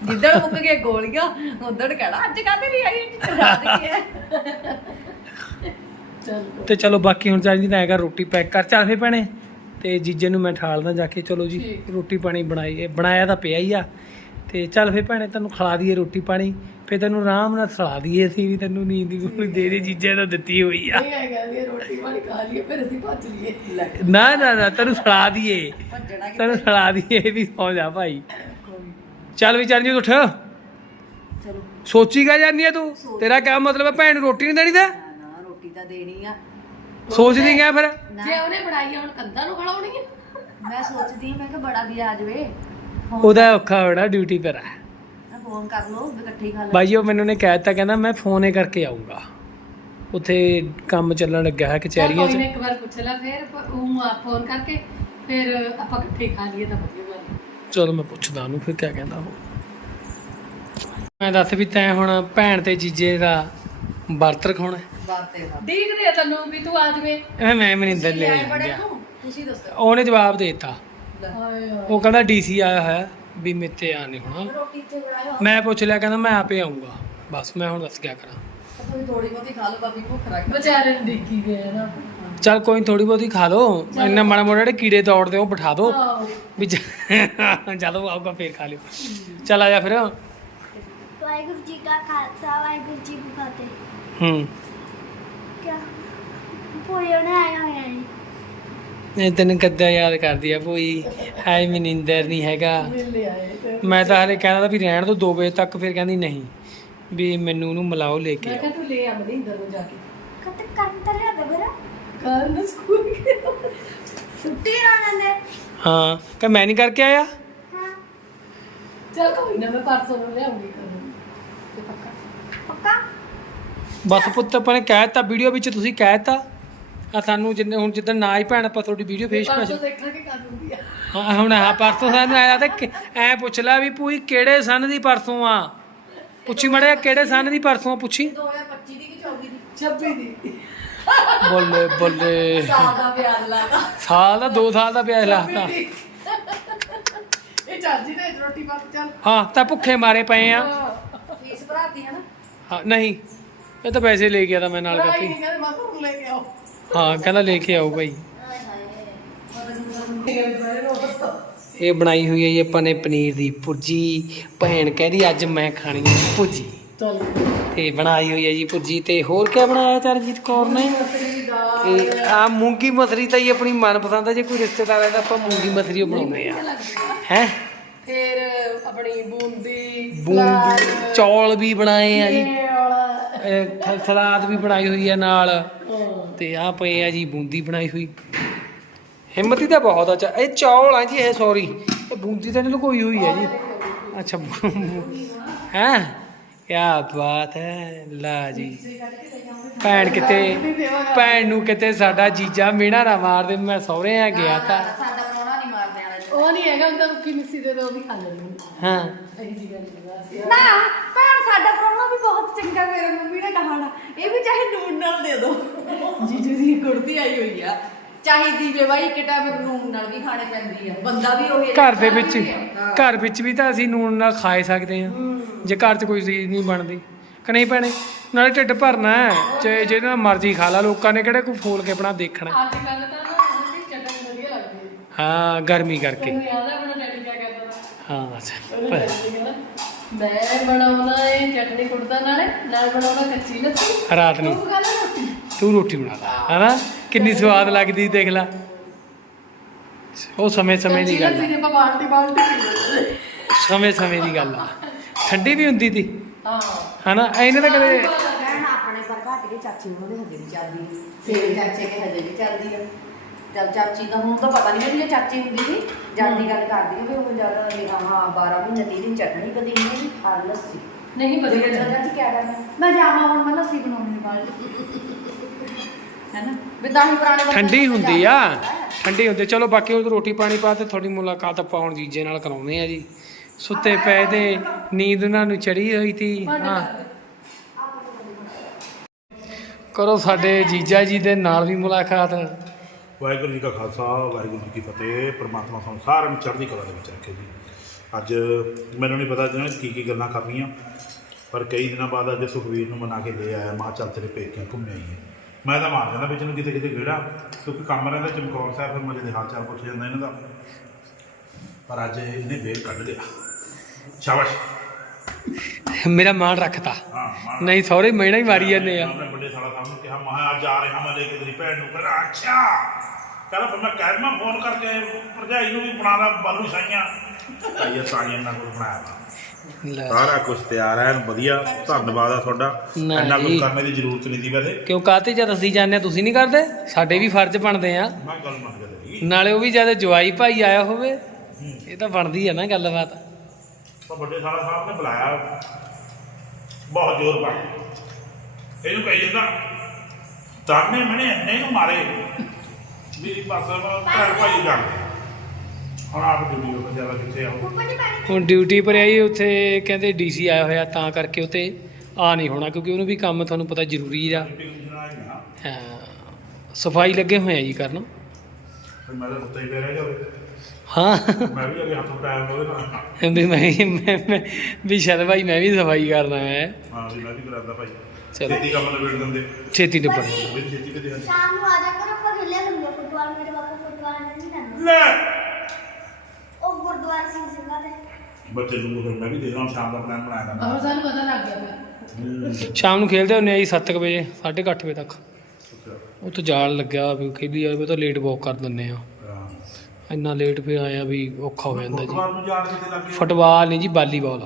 ਜਿੱਦਣ ਮੁੱਕ ਗਏ ਗੋਲੀਆਂ ਉਦੋਂ ਕਹਿਣਾ ਅੱਜ ਕਾਹਦੇ ਲਈ ਆਈ? ਰਾਤ ਕੀ ਹੈ? ਚੱਲ ਤੇ ਚਲੋ ਬਾਕੀ ਹੁਣ ਚਰਨਜੀਤ ਐਂ ਕਰ ਰੋਟੀ ਪੈਕ ਕਰ ਚੱਲ ਫੇ ਭੈਣੇ। ਤੇ ਜੀਜੇ ਨੂੰ ਮੈਂ ਠਾਲਦਾ ਜਾ ਕੇ। ਚਲੋ ਜੀ। ਰੋਟੀ ਪਾਣੀ ਬਣਾਈ ਇਹ ਬਣਾਇਆ ਤਾਂ ਪਿਆ ਹੀ ਆ। ਤੇ ਚੱਲ ਫੇ ਭੈਣੇ ਤੈਨੂੰ ਖਿਲਾ ਦਈਏ ਰੋਟੀ ਪਾਣੀ ਫੇ ਤੈਨੂੰ ਆਰਾਮ ਨਾਲ ਸਲਾ ਦਈਏ ਅਸੀਂ ਵੀ ਤੈਨੂੰ ਨੀਂਦ ਦੀ ਗੋਲੀ ਦੇ ਦੇ ਜੀਜੇ ਨੇ ਦਿੱਤੀ ਹੋਈ ਆ। ਇਹ ਹੈਗਾ ਵੀ ਰੋਟੀ ਪਾਣੀ ਖਾ ਲਈਏ ਫਿਰ ਅਸੀਂ ਭੱਜ ਲਈਏ। ਨਾ ਨਾ ਨਾ ਤੈਨੂੰ ਸਲਾ ਦਈਏ। ਭੱਜਣਾ ਤੈਨੂੰ ਸਲਾ ਦਈਏ ਵੀ ਸੌ ਜਾ ਭਾਈ। ਚੱਲ ਵੀ ਚਰਨਜੀਤ ਉੱਠ। ਚਲੋ। ਸੋਚੀ ਕਾ ਜਾਂਦੀ ਆ ਤੂੰ? ਤੇਰਾ ਕਿਆ ਮਤਲਬ ਹੈ ਭੈਣ ਨੂੰ ਰੋਟੀ ਨਹੀਂ ਦੇਣੀ ਤਾਂ? ਨਾ ਰੋਟੀ ਤਾਂ ਦੇਣੀ ਆ। ਸੋਚਦੀ ਗਿਆ ਫਿਰ? ਜੇ ਉਹਨੇ ਬਣਾਈ ਆ ਹੁਣ ਕੰਧਾਂ ਨੂੰ ਖੜਾਉਣੀ ਹੈ ਮੈਂ ਸੋਚਦੀ ਮੈਂ ਕਿ ਬੜਾ ਵੀ ਆ ਜਾਵੇ। ਉਹਦਾ ਔਖਾ ਹੋਣਾ ਡਿਊਟੀ ਪਰ ਹੈ। ਫੋਨ ਕਰ ਲਓ ਵੀ ਇਕੱਠੇ ਹੀ ਖਾ ਲੈ ਬਾਈ ਉਹ ਮੈਨੂੰ ਨੇ ਕਹਿ ਦਿੱਤਾ ਕਹਿੰਦਾ ਮੈਂ ਫੋਨ ਹੀ ਕਰਕੇ ਆਉਂਗਾ ਉੱਥੇ ਕੰਮ ਚੱਲਣ ਲੱਗਿਆ ਹੈ ਕਚਹਿਰੀਆਂ ਕੋਈ ਨਾ 'ਚ ਇੱਕ ਵਾਰ ਪੁੱਛ ਲੈ ਫਿਰ ਪ- ਉਹ ਆ ਫੋਨ ਕਰਕੇ ਫਿਰ ਆਪਾਂ ਇਕੱਠੇ ਖਾ ਲਈਏ ਤਾਂ ਵਧੀਆ ਗੱਲ ਹੈ। ਚਲੋ ਮੈਂ ਪੁੱਛਦਾ ਉਹਨੂੰ ਫਿਰ ਕਿਆ ਕਹਿੰਦਾ ਉਹ। ਮੈਂ ਦੱਸ ਵੀ ਤੈਂ ਹੁਣ ਭੈਣ ਤੇ ਜੀਜੇ ਦਾ ਵਰਤ ਰਖਾਉਣਾ ਦੇਖਦੇ ਆ ਤੈਨੂੰ ਵੀ ਤੂੰ ਆ ਜਵੇਂ। ਐਵੇਂ ਮੈਂ ਮਨਿੰਦਰ ਲੈ ਨੂੰ ਤੁਸੀਂ ਦੱਸੋ। ਉਹਨੇ ਜਵਾਬ ਦੇ ਦਿੱਤਾ। ਹਾਏ ਉਹ ਕਹਿੰਦਾ ਡੀਸੀ ਆਇਆ ਹੋਇਆ ਵੀ ਮੇਤੇ ਆ ਨਹੀਂ ਹੋਣਾ। ਰੋਟੀ ਮੈਂ ਪੁੱਛ ਲਿਆ ਕਹਿੰਦਾ ਮੈਂ ਆਪੇ ਆਉਂਗਾ ਬਸ ਮੈਂ ਹੁਣ ਦੱਸ ਕਿਆ ਕਰਾਂ। ਤੁਸੀਂ ਥੋੜੀ ਬਹੁਤੀ ਖਾ ਲਓ ਬਾਬੀ ਭੁੱਖ ਰੱਖ ਵਿਚਾਰੇ ਨੂੰ ਦੇਖੀ ਗਏ ਨਾ। ਚੱਲ ਕੋਈ ਥੋੜੀ ਬਹੁਤੀ ਖਾ ਲਓ। ਇੰਨਾ ਮਾੜਾ ਮੋੜਾ ਜਿਹੜੇ ਕੀੜੇ ਦੌੜਦੇ ਉਹ ਬਿਠਾ ਦਿਓ ਆਹੋ। ਵੀ ਜਦੋਂ ਆਊਗਾ ਫੇਰ ਖਾ ਲਿਓ। ਚੱਲ ਆ ਜਾ ਫਿਰ। ਵਾਹਿਗੁਰੂ ਜੀ ਕਾ ਖਾਲਸਾ ਵਾਹਿਗੁਰੂ ਜੀ ਕੀ ਫਤਿਹ। ਹੂੰ। ਕਿਆ? ਪੂਰੀ ਬਣਾਇਆ ਹੋਇਆ ਹੈ ਇਹ ਤੈਨੂੰ ਕਦਾਂ ਯਾਦ ਕਰਦੀ ਆ ਭੂਈ? ਹਾਏ ਮਨਿੰਦਰ ਨਹੀਂ ਹੈਗਾ। ਤੇ ਮੈਂ ਤਾਂ ਹਲੇ ਕਹਿੰਦਾ ਤਾਂ ਵੀ ਰਹਿਣ ਦੋ 2 ਵਜੇ ਤੱਕ ਫਿਰ ਕਹਿੰਦੀ ਨਹੀਂ। ਵੀ ਮੈਨੂੰ ਉਹਨੂੰ ਮਿਲਾਓ ਲੈ ਕੇ ਮੈਂ ਆਓ। ਕਿਹਾ ਤੂੰ ਲੈ ਆ ਮਨਿੰਦਰ ਨੂੰ ਜਾ ਕੇ। ਕਦ ਕੰਮ ਤਾਂ ਲਿਆ ਦੇ ਬਰਾ ਕੱਲ ਨੂੰ ਸਕੂਲ ਗਿਆ। ਛੁੱਟੀ ਨਾ ਲੈਂਦੇ ਹਾਂ ਕਿ ਮੈਂ ਨਹੀਂ ਕਰਕੇ ਆਇਆ? ਹਾਂ। ਚਲ ਕੋਈ ਨਾ ਮੈਂ ਪਰਸੋਂ ਨੂੰ ਲਿਆਉਂਗੀ ਕਦੋਂ ਤੇ ਪੱਕਾ। ਪੱਕਾ? ਬਸ ਪੁੱਤ ਆਪਾਂ ਨੇ ਕਹਿ ਦਿੱਤਾ ਵੀਡੀਓ ਵਿੱਚ ਤੁਸੀਂ ਕਹਿ ਦਿੱਤਾ। ਆ ਸਾਨੂੰ ਜਿੰਨੇ ਹੁਣ ਜਿੱਦਣ ਨਾ ਹੀ ਭੈਣ ਆਪਾਂ ਤੁਹਾਡੀ ਵੀਡੀਓ ਫੇਸ ਪਰਸੋਂ ਦੇਖਾਂਗੇ ਕਦ ਹੁੰਦੀ ਆ। ਹਾਂ ਹੁਣ ਹਾਂ ਪਰਸੋਂ ਸਾਨੂੰ ਆਇਆ ਤੇ ਐ ਪੁੱਛ ਲੈ ਵੀ ਪੂਈ ਕਿਹੜੇ ਸੰਨ ਦੀ ਪਰਸੋਂ ਆ? ਪੁੱਛੀ ਮੜਿਆ ਕਿਹੜੇ ਸੰਨ ਦੀ ਪਰਸੋਂ ਆ ਪੁੱਛੀ? 2025 ਦੀ ਕਿ 24 ਦੀ? 26 ਦੀ। ਬੱਲੇ ਬੱਲੇ। ਸਾਲ ਦਾ ਵਿਆਜ ਲਾਗਾ ਸਾਲ ਦਾ 2 ਸਾਲ ਦਾ ਵਿਆਹ ਲਾਤਾ। ਇਹ ਚਾਚੀ ਨੇ ਰੋਟੀ ਪਾ ਕੇ ਚੱਲ। ਹਾਂ ਤਾਂ ਭੁੱਖੇ ਮਾਰੇ ਪਏ ਆ। ਫੀਸ ਭਰਾਤੀ ਹੈ ਨਾ? ਹਾਂ ਨਹੀਂ। ਇਹ ਤਾਂ ਪੈਸੇ ਲੈ ਗਿਆ ਤਾਂ ਮੈਂ ਨਾਲ ਕੱਪੀ ਨਹੀਂ ਕਹਿੰਦੇ ਮਾਤਾ ਨੂੰ ਲੈ ਕੇ ਆਓ। ਹਾਂ, ਕਹਿੰਦਾ ਲੈ ਕੇ ਆਓ ਭਾਈ। ਇਹ ਬਣਾਈ ਹੋਈ ਹੈ ਜੀ ਆਪਾਂ ਨੇ ਪਨੀਰ ਦੀ ਭੁਰਜੀ। ਭੈਣ ਕਹਿੰਦੀ ਅੱਜ ਮੈਂ ਖਾਣੀ ਹੈ ਭੁਰਜੀ। ਤੇ ਬਣਾਈ ਹੋਈ ਹੈ ਜੀ ਭੁਰਜੀ ਤੇ ਹੋਰ ਕੀ ਬਣਾਇਆ ਚਰਨਜੀਤ ਕੌਰ ਨੇ? ਇਹ ਆ ਮੂੰਗੀ ਮਸਰੀ ਤਾਂ ਹੀ ਆਪਣੀ ਮਨਪਸੰਦ ਹੈ। ਜੇ ਕੋਈ ਰਿਸ਼ਤੇਦਾਰ ਹੈ ਤਾਂ ਆਪਾਂ ਮੂੰਗੀ ਮਸਰੀ ਬਣਾਉਂਦੇ ਆ ਹੈ? ਫਿਰ ਆਪਣੀ ਬੂੰਦੀ ਬੂੰਦੀ ਚੌਲ ਵੀ ਬਣਾਏ ਆ ਜੀ। ਵਾਲਾ। ਇਹ ਸਲਾਦ ਵੀ ਬਣਾਈ ਹੋਈ ਹੈ ਨਾਲ। ਤੇ ਆ ਪਏ ਆ ਜੀ ਬੂੰਦੀ ਬਣਾਈ ਹੋਈ। ਹਿੰਮਤੀ ਤਾਂ ਬਹੁਤ ਅੱਛਾ ਇਹ ਚੌਲ ਆ ਜੀ ਇਹ ਸੌਰੀ ਇਹ ਬੂੰਦੀ ਤਾਂ ਨਹੀਂ ਲੁਕੋਈ ਹੋਈ ਹੈ ਜੀ। ਅੱਛਾ ਹੈ? ਕੀ ਬਾਤ ਹੈ। ਲਾ ਜੀ। ਭੈਣ ਕਿਤੇ ਭੈਣ ਨੂੰ ਕਿਤੇ ਸਾਡਾ ਜੀਜਾ ਮਿਹਣਾ ਨਾ ਮਾਰ ਦੇ। ਮੈਂ ਸਹੁਰੇ ਆ ਗਿਆ ਤਾਂ ਸਾਡਾ ਪਰੋਣਾ ਨਹੀਂ ਮਾਰਦੇ ਵਾਲਾ ਜੀ। ਉਹ ਨਹੀਂ ਹੈਗਾ ਉਹਦਾ ਰੁੱਖੀ ਮਿੱਸੀ ਦੇ ਦੋ ਉਹ ਵੀ ਖਾ ਲੈਣੀ ਹਾਂ। ਇਹੀ ਜੀ ਗੱਲ ਨਹੀਂ ਨਾ ਭੈਣ ਸਾਡਾ ਪਰੋਣਾ ਵੀ ਬਹੁਤ ਚੰਗਾ ਮੇਰੇ ਮੰਮੀ ਨੇ ਕਹਾਣਾ ਇਹ ਵੀ ਚਾਹੇ ਨੂਨ ਨਾਲ ਦੇ ਦੋ। ਜੀਜੂ ਦੀ ਕੁੜਤੀ ਆਈ ਹੋਈ ਆ। ਚਾਹੀਦੀ ਵੇ ਬਾਈ ਇੱਕ ਟਾਈਮ ਨੂਨ ਨਾਲ ਵੀ ਖਾਣੇ ਪੈਂਦੀ ਆ। ਬੰਦਾ ਵੀ ਉਹ ਘਰ ਦੇ ਵਿੱਚ ਘਰ ਵਿੱਚ ਵੀ ਤਾਂ ਅਸੀਂ ਨੂਣ ਨਾਲ ਖਾਏ ਸਕਦੇ ਹਾਂ। ਜੇ ਘਰ 'ਚ ਕੋਈ ਚੀਜ਼ ਨਹੀਂ ਬਣਦੀ। ਕਿ ਨਹੀਂ ਭੈਣੇ ਨਾਲੇ ਢਿੱਡ ਭਰਨਾ ਹੈ। ਚਾਹੇ ਜਿਹਦੇ ਮਰਜ਼ੀ ਖਾ ਲਾ ਲੋਕਾਂ ਨੇ ਕਿਹੜਾ ਕੋਈ ਫੋਲ ਕੇ ਆਪਣਾ ਦੇਖਣਾ। ਅੱਜ ਕੱਲ ਤਾਂ ਹੈ ਹਾਂ ਗਰਮੀ ਕਰਕੇ। ਤੈਨੂੰ ਯਾਦ ਹੈ ਆਪਣਾ ਡੈਡੀ ਕਿਆ ਕਰਦਾ ਤਾ? ਹਾਂ ਅੱਛਾ ਉਹਨੇ ਡੈਡੀ ਕਹਿੰਦਾ ਮੈਂ ਬਣਾਉਣਾ ਇਹ ਚਟਨੀ ਕੁੜਦਾ ਨਾਲੇ ਨਾਲ ਬਣਾਉਣਾ ਕੱਚੀ ਲੱਸੀ। ਰਾਤ ਨੂੰ। ਤੂੰ ਖਾ ਲੈ ਰੋਟੀ? ਤੂੰ ਰੋਟੀ ਬਣਾ ਲੈ ਹਨਾ? ਕਿੰਨੀ ਸਵਾਦ ਲੱਗਦੀ ਦੇਖ ਲੈ। ਉਹ ਸਮੇਂ ਸਮੇਂ ਦੀ ਕੱਚੀ ਗੱਲ ਲੱਸੀ ਆ ਦੇ ਆਪਾਂ ਬਾਲਟੀ ਬਾਲਟੀ ਪੀ ਲੈਂਦੇ ਸਮੇਂ ਸਮੇਂ ਦੀ ਗੱਲ ਆ। ਠੰਡੀ ਵੀ ਹੁੰਦੀ ਤੀ ਹਾਂ। ਹਨਾ? ਇਹਨੇ ਤਾਂ ਕਦੇ ਭੈਣ ਆਪਣੇ ਪਰ ਘੱਟ ਕੇ ਚਾਚੀ ਉਹਨਾਂ ਦੇ ਹਜੇ ਵੀ ਚੱਲਦੀ ਤੇਰੇ ਚਾਚੇ ਕੇ ਹਜੇ ਵੀ ਚੱਲਦੀ ਆ। ਚੱਲ ਚਾਚੀ ਦਾ ਹੁਣ ਤਾਂ ਪਤਾ ਨਹੀਂ ਵੀ ਜੇ ਚਾਚੀ ਹੁੰਦੀ ਸੀ ਜਦ ਗੱਲ ਕਰਦੀ ਵੀ ਉਹ ਜ਼ਿਆਦਾ ਵੀ ਹਾਂ 12 ਮਹੀਨੇ 30 ਦਿਨ ਚਟਣੀ ਕਦੀ ਨਹੀਂ ਆ ਲੱਸੀ। ਨਹੀਂ ਵਧੀਆ ਵਧੀਆ ਚੱਲਦਾ ਚਾਚੀ ਕਿਆ ਕਰਨਾ ਮੈਂ ਜਾਵਾਂ ਹੁਣ ਮੈਂ ਲੱਸੀ ਬਣਾਉਣੀ ਹੈ ਬਾਲ ਹੈਨਾ ਵੀ ਤਾਂ ਹੀ ਪੁਰਾਣੇ ਬੰਦੇ ਠੰਡੀ ਨੂੰ ਹੁੰਦੀ ਆ। ਠੰਡੀ ਹੁੰਦੀ ਚਲੋ ਬਾਕੀ ਉਹ ਰੋਟੀ ਪਾਣੀ ਪਾ ਤੇ ਤੁਹਾਡੀ ਮੁਲਾਕਾਤ ਆਪਾਂ ਹੁਣ ਜੀਜੇ ਨਾਲ ਕਰਾਉਂਦੇ ਆ ਜੀ। ਸੁੱਤੇ ਪਏ ਤੇ ਨੀਂਦ ਉਹਨਾਂ ਨੂੰ ਚੜੀ ਹੋਈ ਤੀ। ਹਾਂ। ਕਰੋ ਸਾਡੇ ਜੀਜਾ ਜੀ ਦੇ ਨਾਲ ਵੀ ਮੁਲਾਕਾਤ। ਵਾਹਿਗੁਰੂ ਜੀ ਕਾ ਖਾਲਸਾ ਵਾਹਿਗੁਰੂ ਜੀ ਕੀ ਫਤਿਹ। ਪ੍ਰਮਾਤਮਾ ਤੁਹਾਨੂੰ ਸਾਰਿਆਂ ਨੂੰ ਚੜ੍ਹਦੀ ਕਲਾ ਦੇ ਵਿੱਚ ਰੱਖੇ ਜੀ। ਅੱਜ ਮੈਨੂੰ ਨਹੀਂ ਪਤਾ ਜਿਹਨਾਂ ਕੀ ਕੀ ਗੱਲਾਂ ਕਰਨੀਆਂ ਪਰ ਕਈ ਦਿਨਾਂ ਬਾਅਦ ਅੱਜ ਸੁਖਵੀਰ ਨੂੰ ਮਨਾ ਕੇ ਲੈ ਆਇਆ ਮਾਂ ਚੱਲ ਤੇਰੇ ਪੇਕਿਆਂ ਘੁੰਮ ਆਈਏ। ਮੈਂ ਤਾਂ ਮਾਰ ਜਾਂਦਾ ਵਿੱਚ ਨੂੰ ਕਿਤੇ ਕਿਤੇ ਗੇੜਾ ਕਿਉਂਕਿ ਕੰਮ ਰਹਿੰਦਾ ਚਮਕੌਰ ਸਾਹਿਬ ਫਿਰ ਮਜੇ ਦੇ ਹਾਲ ਚਾਲ ਪੁੱਛ ਜਾਂਦਾ ਇਹਨਾਂ ਦਾ। ਪਰ ਅੱਜ ਇਹਨੇ ਵੇਲ ਕੱਢ ਲਿਆ। ਸ਼ਾਬਾਸ਼। ਮੇਰਾ ਮਾਣ ਰੱਖਤਾ। ਨਹੀਂ ਸਹੁਰੇ ਮੈਣਾ ਹੀ ਮਾਰੀ ਜਾਂਦੇ ਆ। ਆਪਣੇ ਵੱਡੇ ਸਾਲਾ ਸਾਹਿਬ ਨੂੰ ਕਿਹਾ ਮੈਂ ਅੱਜ ਆ ਰਿਹਾ ਮੈਂ ਲੈ ਕੇ ਤੇਰੀ ਭੈਣ ਨੂੰ। ਕਹਿੰਦਾ ਅੱਛਾ! ਕਹਿੰਦਾ ਫਿਰ ਮੈਂ ਕਹਿ ਮੈਂ ਫੋਨ ਕਰਕੇ ਭਰਜਾਈ ਨੂੰ ਵੀ ਬਣਾ ਲਾ ਬਾਲੂ ਸਾਈਆਂ। ਤਾਈਆ ਸਾਈਆਂ ਨਾਲ ਕੋਲ ਬਣਾਇਆ ਵਾ। ਲੈ। ਸਾਰਾ ਕੁਝ ਤਿਆਰ ਹੈ ਵਧੀਆ ਧੰਨਵਾਦ ਆ ਤੁਹਾਡਾ। ਨਹੀਂ। ਇੰਨਾ ਕੁਝ ਕਰਨੇ ਦੀ ਜ਼ਰੂਰਤ ਨਹੀਂ ਸੀ ਵੈਸੇ। ਕਿਉਂ ਕਾਤੇ ਜਦ ਅਸੀਂ ਜਾਂਦੇ ਹਾਂ ਤੁਸੀਂ ਨਹੀਂ ਕਰਦੇ? ਸਾਡੇ ਵੀ ਫਰਜ਼ ਬਣਦੇ ਆ। ਮੈਂ ਗੱਲ ਮੰਨ ਕੇ ਲਈ ਨਾਲੇ ਉਹ ਵੀ ਜਦ ਜਵਾਈ ਭਾਈ ਆਇਆ ਹੋਵੇ ਇਹ ਤਾਂ ਬਣਦੀ ਆ ਨਾ ਗੱਲਬਾਤ। ਤਾਂ ਵੱਡੇ ਸਾਲਾ ਸਾਹਿਬ ਨੇ ਬੁਲਾਇਆ। ਬਹੁਤ ਜ਼ੋਰ ਪਾ ਇਹਨੂੰ ਕਹੀ ਜਾਂਦਾ ਤਾਨੇ ਮਨੇ ਨਹੀਂ ਮਾਰੇ। ਮੇਰੀ ਪਾਸਾ ਘਰ ਭਾਈ ਜਾਣ ਹੁਣ ਆਪ ਡਿਊਟੀ ਤੋਂ ਜ਼ਿਆਦਾ ਕਿੱਥੇ ਆਉਂ ਉੱਪਰ ਨਹੀਂ ਪਾਣੀ ਹੁਣ ਡਿਊਟੀ ਪਰ ਆਈ ਉੱਥੇ ਕਹਿੰਦੇ ਡੀਸੀ ਆਇਆ ਹੋਇਆ ਤਾਂ ਕਰਕੇ ਉਤੇ ਆ ਨਹੀਂ ਹੋਣਾ ਕਿਉਂਕਿ ਉਹਨੂੰ ਵੀ ਕੰਮ ਤੁਹਾਨੂੰ ਪਤਾ ਜ਼ਰੂਰੀ ਆ। ਹਾਂ, ਸਫ਼ਾਈ ਲੱਗੇ ਹੋਏ ਆ ਜੀ ਕਰਨ। ਮੈਂ ਤਾਂ ਉੱਤੇ ਹੀ ਪਿਆ ਰਹਿ ਗਿਆ ਹਾਂ। ਮੈਂ ਵੀ ਅਗੇ ਹੱਥ ਟਾਈਮ ਉਹਦੇ ਨਾਲ। ਵੀ ਮੈਂ ਮੈਂ- ਮੈਂ ਵੀ ਸ਼ਰ ਭਾਈ ਮੈਂ ਵੀ ਸਫ਼ਾਈ ਕਰਨਾ ਹੈ। ਹਾਂ ਵੀ ਮੈਂ ਵੀ ਕਰਾਂਦਾ ਭਾਈ। ਛੇਤੀ ਕੰਮ ਨਿਬੇੜ ਦਿੰਦੇ। ਛੇਤੀ ਨਿਬੜ ਛੇਤੀ ਸ਼ਾਮ ਨੂੰ ਆ ਜਾ ਕਰੋ ਆਪਾਂ ਖੇਲਿਆ ਲੰਗਾ ਫੁੱਟਬਾਲ ਮੇਰੇ ਪਾਪਾ ਫੁੱਟਬਾਲ ਨਹੀਂ ਕਰਨਾ ਲੈ। ਉਹ ਗੁਰਦੁਆਰਾ ਸਿੰਘ ਸਿੰਘਾਂ ਦੇ ਬੱਚੇ ਨੂੰ ਫਿਰ ਮੈਂ ਵੀ ਦੇਖਦਾ ਸ਼ਾਮ ਦਾ ਪਲਾਨ ਬਣਾਇਆ ਕਰਨਾ। ਆਹ ਸਾਨੂੰ ਪਤਾ ਲੱਗ ਗਿਆ ਫਿਰ। ਸ਼ਾਮ ਨੂੰ ਖੇਲਦੇ ਹੁੰਦੇ ਆ ਜੀ 7 ਵਜੇ 8:30 ਵਜੇ ਤੱਕ। ਉਹ ਤੋਂ ਜਾਲ ਲੱਗਿਆ ਵੀ ਖੇਲੀ ਜਾਵੇ ਤਾਂ ਲੇਟ ਵਾਕ ਕਰ ਦਿੰਦੇ ਆ। ਇੰਨਾ ਲੇਟ ਫਿਰ ਆਇਆ ਵੀ ਔਖਾ ਹੋ ਜਾਂਦਾ ਜੀ। ਫੁੱਟਬਾਲ ਨੂੰ ਜਾਣ ਕਿਤੇ ਲੱਗੇ ਫੁੱਟਬਾਲ ਨਹੀਂ ਜੀ ਵਾਲੀਬਾਲ।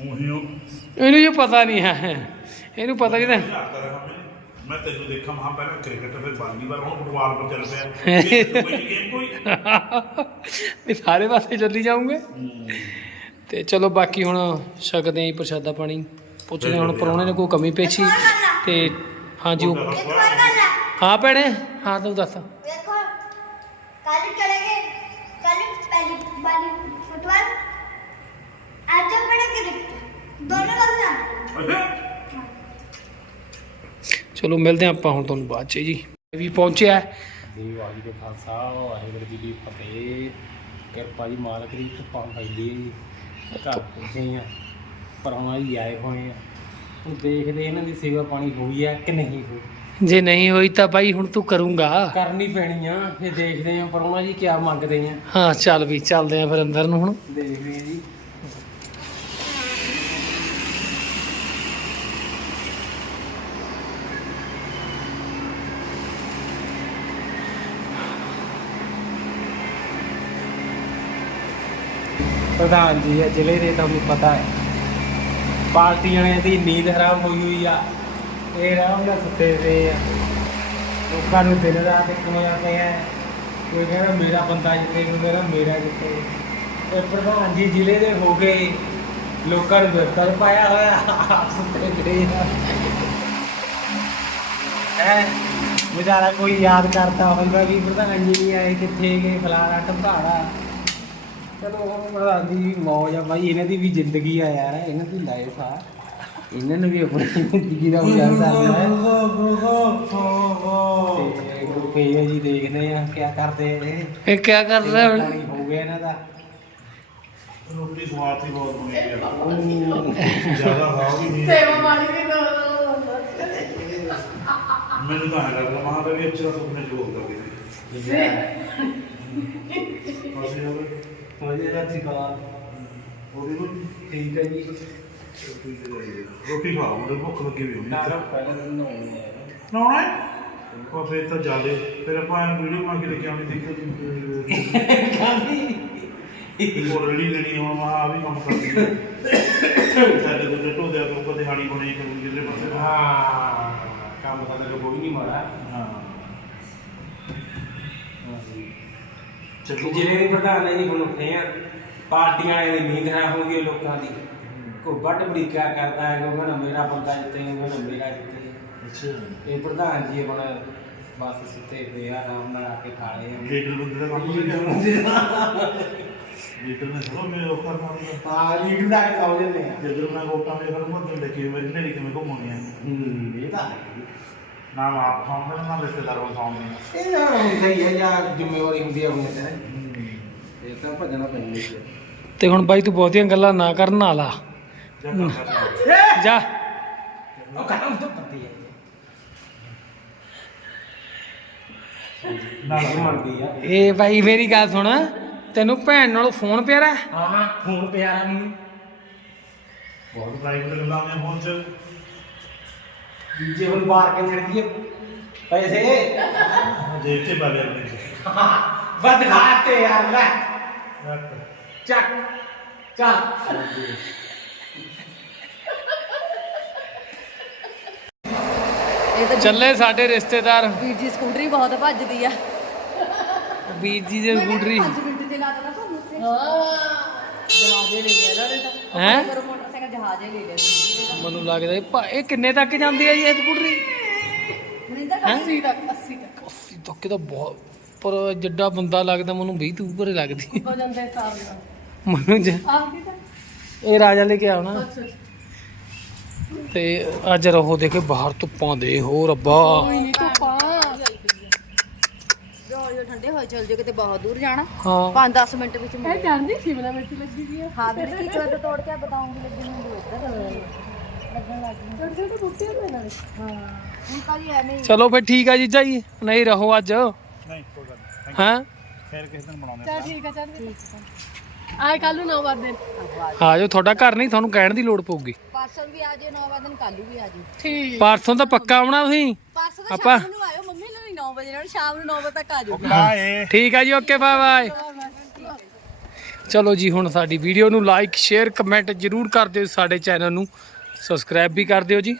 ਉਹੀ ਉਹ। ਇਹਨੂੰ ਇਹ ਪਤਾ ਨਹੀਂ ਹੈ ਇਹਨੂੰ ਪਤਾ ਨਹੀਂ ਕਰਿਆ ਮੈਂ ਤੈਨੂੰ ਦੇਖਾਂ ਮਹਾਂ ਪਹਿਲਾਂ ਕ੍ਰਿਕਟ ਫਿਰ ਵਾਲੀਬਾਲ ਹੁਣ ਫੁੱਟਬਾਲ ਪਰ ਚੱਲ ਪਿਆ। ਇਹ ਕੋਈ ਗੇਮ ਕੋਈ। ਵੀ ਸਾਰੇ ਪਾਸੇ ਚੱਲੀ ਜਾਉਂਗੇ ਤੇ ਚਲੋ ਬਾਕੀ ਹੁਣ ਛਕਦੇ ਆਂ ਪ੍ਰਸ਼ਾਦਾ ਪਾਣੀ। ਪੁੱਛਦੇ ਹਾਂ ਹੁਣ ਪਰੋਣੇ ਨੇ ਕੋਈ ਕਮੀ ਪੇਸ਼ੀ। ਤੇ ਹਾਂਜੀ ਉਹ ਹਾਂ ਭੈਣੇ ਹਾਂ ਤੂੰ ਦੱਸ। ਕੱਲ ਚਲੇ ਗਏ। ਕੱਲ ਪਹਿਲੀ ਵਾਲੀ ਫੁੱਟਬਾਲ ਅੱਜ ਆਪਣੇ ਕ੍ਰਿਕਟ ਦੋਨੋਂ ਪਾਸੇ ਜਾਣਾ ਅੱਛਾ ਚਲੋ ਮਿਲਦੇ ਹਾਂ ਆਪਾਂ ਹੁਣ ਤੁਹਾਨੂੰ ਬਾਅਦ ਚ ਜੀ। ਵੀ ਪਹੁੰਚਿਆ ਜੀ ਵਾਹਿਗੁਰੂ ਜੀ ਖਾਲਸਾ ਵਾਹਿਗੁਰੂ ਜੀ ਕੀ ਫਤਿਹ। ਕਿਰਪਾ ਜੀ ਮਾਲਕ ਦੀ ਕਿਰਪਾ ਫੈਲੀ ਘਰ ਪੁੱਜੇ ਆ ਪਰਵਾਹ ਹੀ ਆਏ ਹੋਏ ਆ ਹੁਣ ਦੇਖਦੇ ਇਹਨਾਂ ਦੀ ਸੇਵਾ ਪਾਣੀ ਹੋਈ ਆ ਕਿ ਨਹੀਂ ਹੋਈ। ਜੇ ਨਹੀਂ ਹੋਈ ਤਾਂ ਬਾਈ ਹੁਣ ਤੂੰ ਕਰੂੰਗਾ। ਕਰਨੀ ਪੈਣੀ ਆ ਫਿਰ ਦੇਖਦੇ ਆ ਪਰਵਾਹ ਜੀ ਕੀ ਮੰਗਦੇ ਆ। ਹਾਂ ਚੱਲ ਵੀ ਚੱਲਦੇ ਆਂ ਫਿਰ ਅੰਦਰ ਨੂੰ ਹੁਣ। ਦੇਖਦੇ ਆ ਜੀ। ਪ੍ਰਧਾਨ ਜੀ ਆ ਜ਼ਿਲ੍ਹੇ ਦੇ ਤੁਹਾਨੂੰ ਪਤਾ ਹੈ। ਪਾਰਟੀ ਵਾਲਿਆਂ ਦੀ ਨੀਂਦ ਖਰਾਬ ਹੋਈ ਹੋਈ ਆ। ਇਹ ਆਰਾਮ ਨਾਲ ਸੁੱਤੇ ਪਏ ਆ। ਲੋਕਾਂ ਨੂੰ ਦਿਨ ਰਾਤ ਇੱਕ ਹੋਇਆ ਪਿਆ ਹੈ। ਕੋਈ ਕਹਿੰਦਾ ਮੇਰਾ ਬੰਦਾ ਜਿੱਤੇ ਕੋਈ ਕਹਿੰਦਾ ਮੇਰਾ ਜਿੱਤੇ ਇਹ ਪ੍ਰਧਾਨ ਜੀ ਜ਼ਿਲ੍ਹੇ ਦੇ ਹੋ ਗਏ ਲੋਕਾਂ ਨੂੰ ਗ੍ਰਿਫਤਾਰ ਪਾਇਆ ਹੋਇਆ। ਸੁੱਤੇ ਪਏ ਆ। ਹੈ? ਵਿਚਾਰਾ ਕੋਈ ਯਾਦ ਕਰਦਾ ਹੁੰਦਾ ਕਿ ਪ੍ਰਧਾਨ ਜੀ ਨਹੀਂ ਆਏ ਕਿੱਥੇ ਗਏ, ਫਲਾਣਾ ਢੰਕਾੜਾ ਚਲੋ ਉਹ ਪ੍ਰਧਾਨ ਜੀ ਦੀ ਮੌਜ ਆ ਬਾਈ ਇਹਨਾਂ ਦੀ ਵੀ ਜ਼ਿੰਦਗੀ ਆ ਯਾਰ ਇਹਨਾਂ ਦੀ ਲਾਈਫ ਆ। ਇਹਨਾਂ ਨੂੰ ਵੀ ਆਪਣੀ ਜ਼ਿੰਦਗੀ ਦਾ ਗੁਜ਼ਾਰਾ ਕਰਨਾ ਹੈ। ਤੇ ਗੁਰਪ੍ਰੀਤ ਜੀ ਦੇਖਦੇ ਆ ਕੀ ਕਰਦੇ ਇਹ। ਇਹ ਕੀ ਕਰ ਰਿਹਾ ਹੁਣ? ਪਾਣੀ ਹੋ ਗਿਆ ਇਹਨਾਂ ਦਾ। ਰੋਟੀ ਸਵਾਦ ਹੀ ਬਹੁਤ ਬਣੀ ਹੈ। ਜ਼ਿਆਦਾ ਖਾਓ ਵੀ ਨਹੀਂ। ਸੇਵਾ ਪਾਣੀ ਵੀ ਦੋ ਮੈਨੂੰ ਤਾਂ ਹੈਗਾ ਮਹਾਂ ਦਾ ਵੀ ਅੱਛਾ ਸੁਪਨੇ ਚ ਬੋਲਦਾ ਕਿ ਅਸੀਂ ਹੋਵੇ ਮੁਝੇ ਦਾ ਠਿਕਾਣਾ ਉਹਦੀ ਨੂੰ ਠੀਕ ਹੈ ਜੀ। ਰੋਟੀ ਖਾਓ ਮੈਨੂੰ ਭੁੱਖ ਲੱਗੀ ਵੀ ਹੋਣੀ ਨਾ ਪਹਿਲਾਂ ਤਾਂ ਨਹਾਉਣੇ ਆ ਨਹਾਉਣਾ ਹੈ? ਉਹ ਫਿਰ ਤਾਂ ਜਾਲੇ ਫਿਰ ਆਪਾਂ ਵੀਡੀਓ ਬਣਾ ਕੇ ਲੈ ਕੇ ਆਉਣੀ ਦਿੱਕਤ ਉਹ ਰੈਡੀ ਲੈਣੀ ਹੁਣ ਮਾ ਆ ਵੀ ਕੰਮ ਕਰਦੀ ਹੈ। ਸਾਡੇ ਦੂਜੇ ਢੋਦਿਆ ਤੋਂ ਉੱਪਰ ਦਿਹਾੜੀ ਬਣੀ ਕਰੂ ਕਿਧਰੇ ਪਾਸੇ। ਹਾਂ ਹਾਂ ਕੰਮ ਤਾਂ ਕੋਈ ਨਹੀਂ ਮਾੜਾ। ਚਲੋ ਜਿਹੜੇ ਵੀ ਪ੍ਰਧਾਨ ਨੇ ਨਹੀਂ ਹੁਣ ਉੱਠੇ ਆ ਪਾਰਟੀਆਂ ਵਾਲਿਆਂ ਦੀ ਨੀਂਦ ਖਰਾਬ ਹੋ ਗਈ ਹੈ ਲੋਕਾਂ ਦੀ। ਕੋਈ ਵੱਡ ਬੜੀਕਾ ਕਰਦਾ ਹੈ ਕੋਈ ਕਹਿੰਦਾ ਮੇਰਾ ਬੰਦਾ ਜਿੱਤੇ ਕਹਿੰਦਾ ਮੇਰਾ ਜਿੱਤੇ ਅੱਛਾ। ਇਹ ਪ੍ਰਧਾਨ ਜੀ ਆਪਣਾ ਬਸ ਸੁੱਤੇ ਪਏ ਆ ਆਰਾਮ ਨਾਲ ਆ ਕੇ ਖਾ ਲਏ ਆ। ਲੀਡਰ ਬੰਦੇ ਦਾ ਕੰਮ ਨਹੀਂ ਲੀਡਰ ਨੇ ਥੋੜਾ ਮੇਰੇ ਕਰਨਾ ਹੁੰਦਾ ਹਾਂ ਲੀਡਰ ਦਾ ਕੇ ਸੌ ਜਾਂਦੇ ਆ। ਜਦੋਂ ਮੈਂ ਵੋਟਾਂ ਦੇ ਫਿਰ ਮੈਂ ਦਿਨ ਦੇਖੀ ਮੇਰੀ ਨੇਰੀ ਕਿਵੇਂ ਘੁੰਮਣੀ ਆ ਹੂੰ ਇਹ ਤਾਂ ਹੈ। ਜੀ। ਨਾ ਆਪ ਖਾਉਂਦਾ ਨਾ ਰਿਸ਼ਤੇਦਾਰ ਨੂੰ ਖਾਉਂਦੇ ਇਹ ਤਾਂ ਹੁੰਦਾ ਹੀ ਹੈ ਜਾਂ ਜ਼ਿੰਮੇਵਾਰੀ ਹੁੰਦੀ ਹੈ ਆਪਣੇ ਤੇ। ਇਹ ਤਾਂ ਭੱਜਣਾ ਪੈਂਦਾ ਹੀ ਹੈ। ਤੇ ਹੁਣ ਬਾਈ ਤੂੰ ਬਹੁਤੀਆਂ ਗੱਲਾਂ ਨਾ ਕਰਨ ਆਲਾ ਜਾਂ ਉਹ ਕੰਮ ਤਾਂ ਪੱਤੀ ਹੈ। ਨਾ ਮੰਨਦੀ ਆ। ਇਹ ਬਾਈ ਮੇਰੀ ਗੱਲ ਸੁਣ। ਤੈਨੂੰ ਭੈਣ ਨਾਲੋਂ ਫੋਨ ਪਿਆਰਾ ਹਾਂ? ਫੋਨ ਪਿਆਰਾ ਨਹੀਂ ਬਹੁਤ ਪ੍ਰਾਈਵੇਟ ਗੱਲਾਂ ਨੇ ਫੋਨ ਚ। ਜੇ ਹੁਣ ਬਾਹਰ ਕੇ ਮਿਲਦੀ ਹੈ ਪੈਸੇ ਦੇਖ ਕੇ ਬਾਲੇ ਆਪਣੇ ਚ ਵੱਧ ਖਾਤੇ ਯਾਰ ਲੈ ਰੱਖ। ਚੱਕ ਚੱਲ ਇਹ ਤਾਂ ਚੱਲੇ ਸਾਡੇ ਰਿਸ਼ਤੇਦਾਰ ਵੀਰ ਜੀ ਸਕੂਟਰੀ ਬਹੁਤ ਭੱਜਦੀ ਆ ਵੀਰ ਜੀ ਦੇ ਸਕੂਟਰੀ ਮਿੰਟ ਤੇ ਲਾ ਦੇਣਾ ਤੁਹਾਨੂੰ ਉੱਥੇ ਜਹਾਜ਼ੇ ਲੈ ਲਿਆ ਇਹਨਾਂ ਨੇ ਤਾਂ ਹੈ ਪਰ ਮੋਟਰਸਾਈਕਲ ਜਹਾਜ਼ ਹੀ ਲੈ ਲਿਆ ਸੀ। ਮੈਨੂੰ ਲੱਗਦਾ ਇਹ ਭਾ- ਇਹ ਕਿੰਨੇ ਤੱਕ ਜਾਂਦੀ ਹੈ ਜੀ ਇਹ ਸਕੂਟਰੀ? ਮਨਿੰਦਰ 80 ਤੱਕ 80 ਤੱਕ। 80 ਤੱਕ ਤਾਂ ਬਹੁਤ ਪਰ ਜਿੱਡਾ ਬੰਦਾ ਲੱਗਦਾ ਮੈਨੂੰ 20 ਤੋਂ ਉੱਪਰ ਹੀ ਲੱਗਦੀ। ਹੋ ਜਾਂਦੇ ਹਿਸਾਬ ਨਾਲ ਮੈਨੂੰ ਜ- ਤਾਂ ਇਹ ਰਾਜਾ ਲੈ ਕੇ ਆਉਣਾ ਅੱਛਾ ਤੇ ਅੱਜ ਰਹੋ ਦੇਖੇ ਬਾਹਰ ਧੁੱਪਾਂ ਦੇ ਹੋ ਰੱਬਾ। ਕੋਈ ਨਹੀਂ ਤੂੰ ਠੰਡੇ ਹੋਏ ਚੱਲ ਜੇ ਕਿਤੇ ਬਹੁਤ ਦੂਰ ਜਾਣਾ। ਹਾਂ। 5-10 ਮਿੰਟ ਵਿੱਚ ਇਹ ਜਾਣਦੀ ਸ਼ਿਮਲਾ ਮਿਰਚ ਲੱਗੀ ਦੀ ਆ। ਹਾਂ ਮੇਰੇ ਕੀ ਚੋਦ ਤੋੜ ਕੇ ਬਤਾਉਂਗੀ ਲੱਗੀ ਮੈਨੂੰ ਇੱਧਰ। ਲੱਗਣ ਲੱਗ ਗਈ। ਛੋਟੇ ਛੋਟੇ ਬੂਟੇ ਹੁੰਦੇ ਨਾਲ ਹਾਂ ਹੁਣ ਕਾਲੀ ਐਵੇਂ ਹੀ। ਚਲੋ ਫਿਰ ਠੀਕ ਆ ਜੀਜਾ ਜੀ ਨਹੀਂ ਰਹੋ ਅੱਜ। ਨਹੀਂ ਕੋਈ ਗੱਲ ਨਹੀਂ। ਹਾਂ? ਫੇਰ ਕਿਸੇ ਦਿਨ ਬਣਾਉਂਦੇ ਚਲ ਠੀਕ ਆ ਚੱਲ ਆਏ ਕੱਲ ਨੂੰ 9 ਵਜੇ ਆ ਜਾਓ ਤੁਹਾਡਾ ਘਰ ਨਹੀਂ ਤੁਹਾਨੂੰ ਕਹਿਣ ਦੀ ਲੋੜ ਪਊਗੀ। ਪਰਸੋਂ ਵੀ ਆ ਜੇ 9 ਵਜੇ ਕੱਲੂ ਵੀ ਆ ਜੇ ਠੀਕ। ਪਰਸੋਂ ਤਾਂ ਪੱਕਾ ਆਉਣਾ ਤੁਸੀਂ। ਪਰਸੋਂ ਤਾਂ ਆਪਾਂ- ਸ਼ਾਮ ਨੂੰ ਆਇਓ ਮੰਮੀ ਨੂੰ 9 ਵਜੇ ਨਾਲ ਸ਼ਾਮ ਨੂੰ 9 ਵਜੇ ਤੱਕ ਆ ਜਾਓ ਬਾਏ ਠੀਕ ਆ ਜੀ ਓਕੇ ਬਾਏ ਬਾਏ ਚਲੋ ਜੀ ਹੁਣ ਸਾਡੀ ਵੀਡੀਓ ਨੂੰ ਲਾਈਕ ਸ਼ੇਅਰ ਕਮੈਂਟ ਜਰੂਰ ਕਰ ਦਿਓ ਸਾਡੇ ਚੈਨਲ ਨੂੰ। ਸਬਸਕ੍ਰਾਈਬ ਵੀ ਕਰ ਦਿਓ ਜੀ।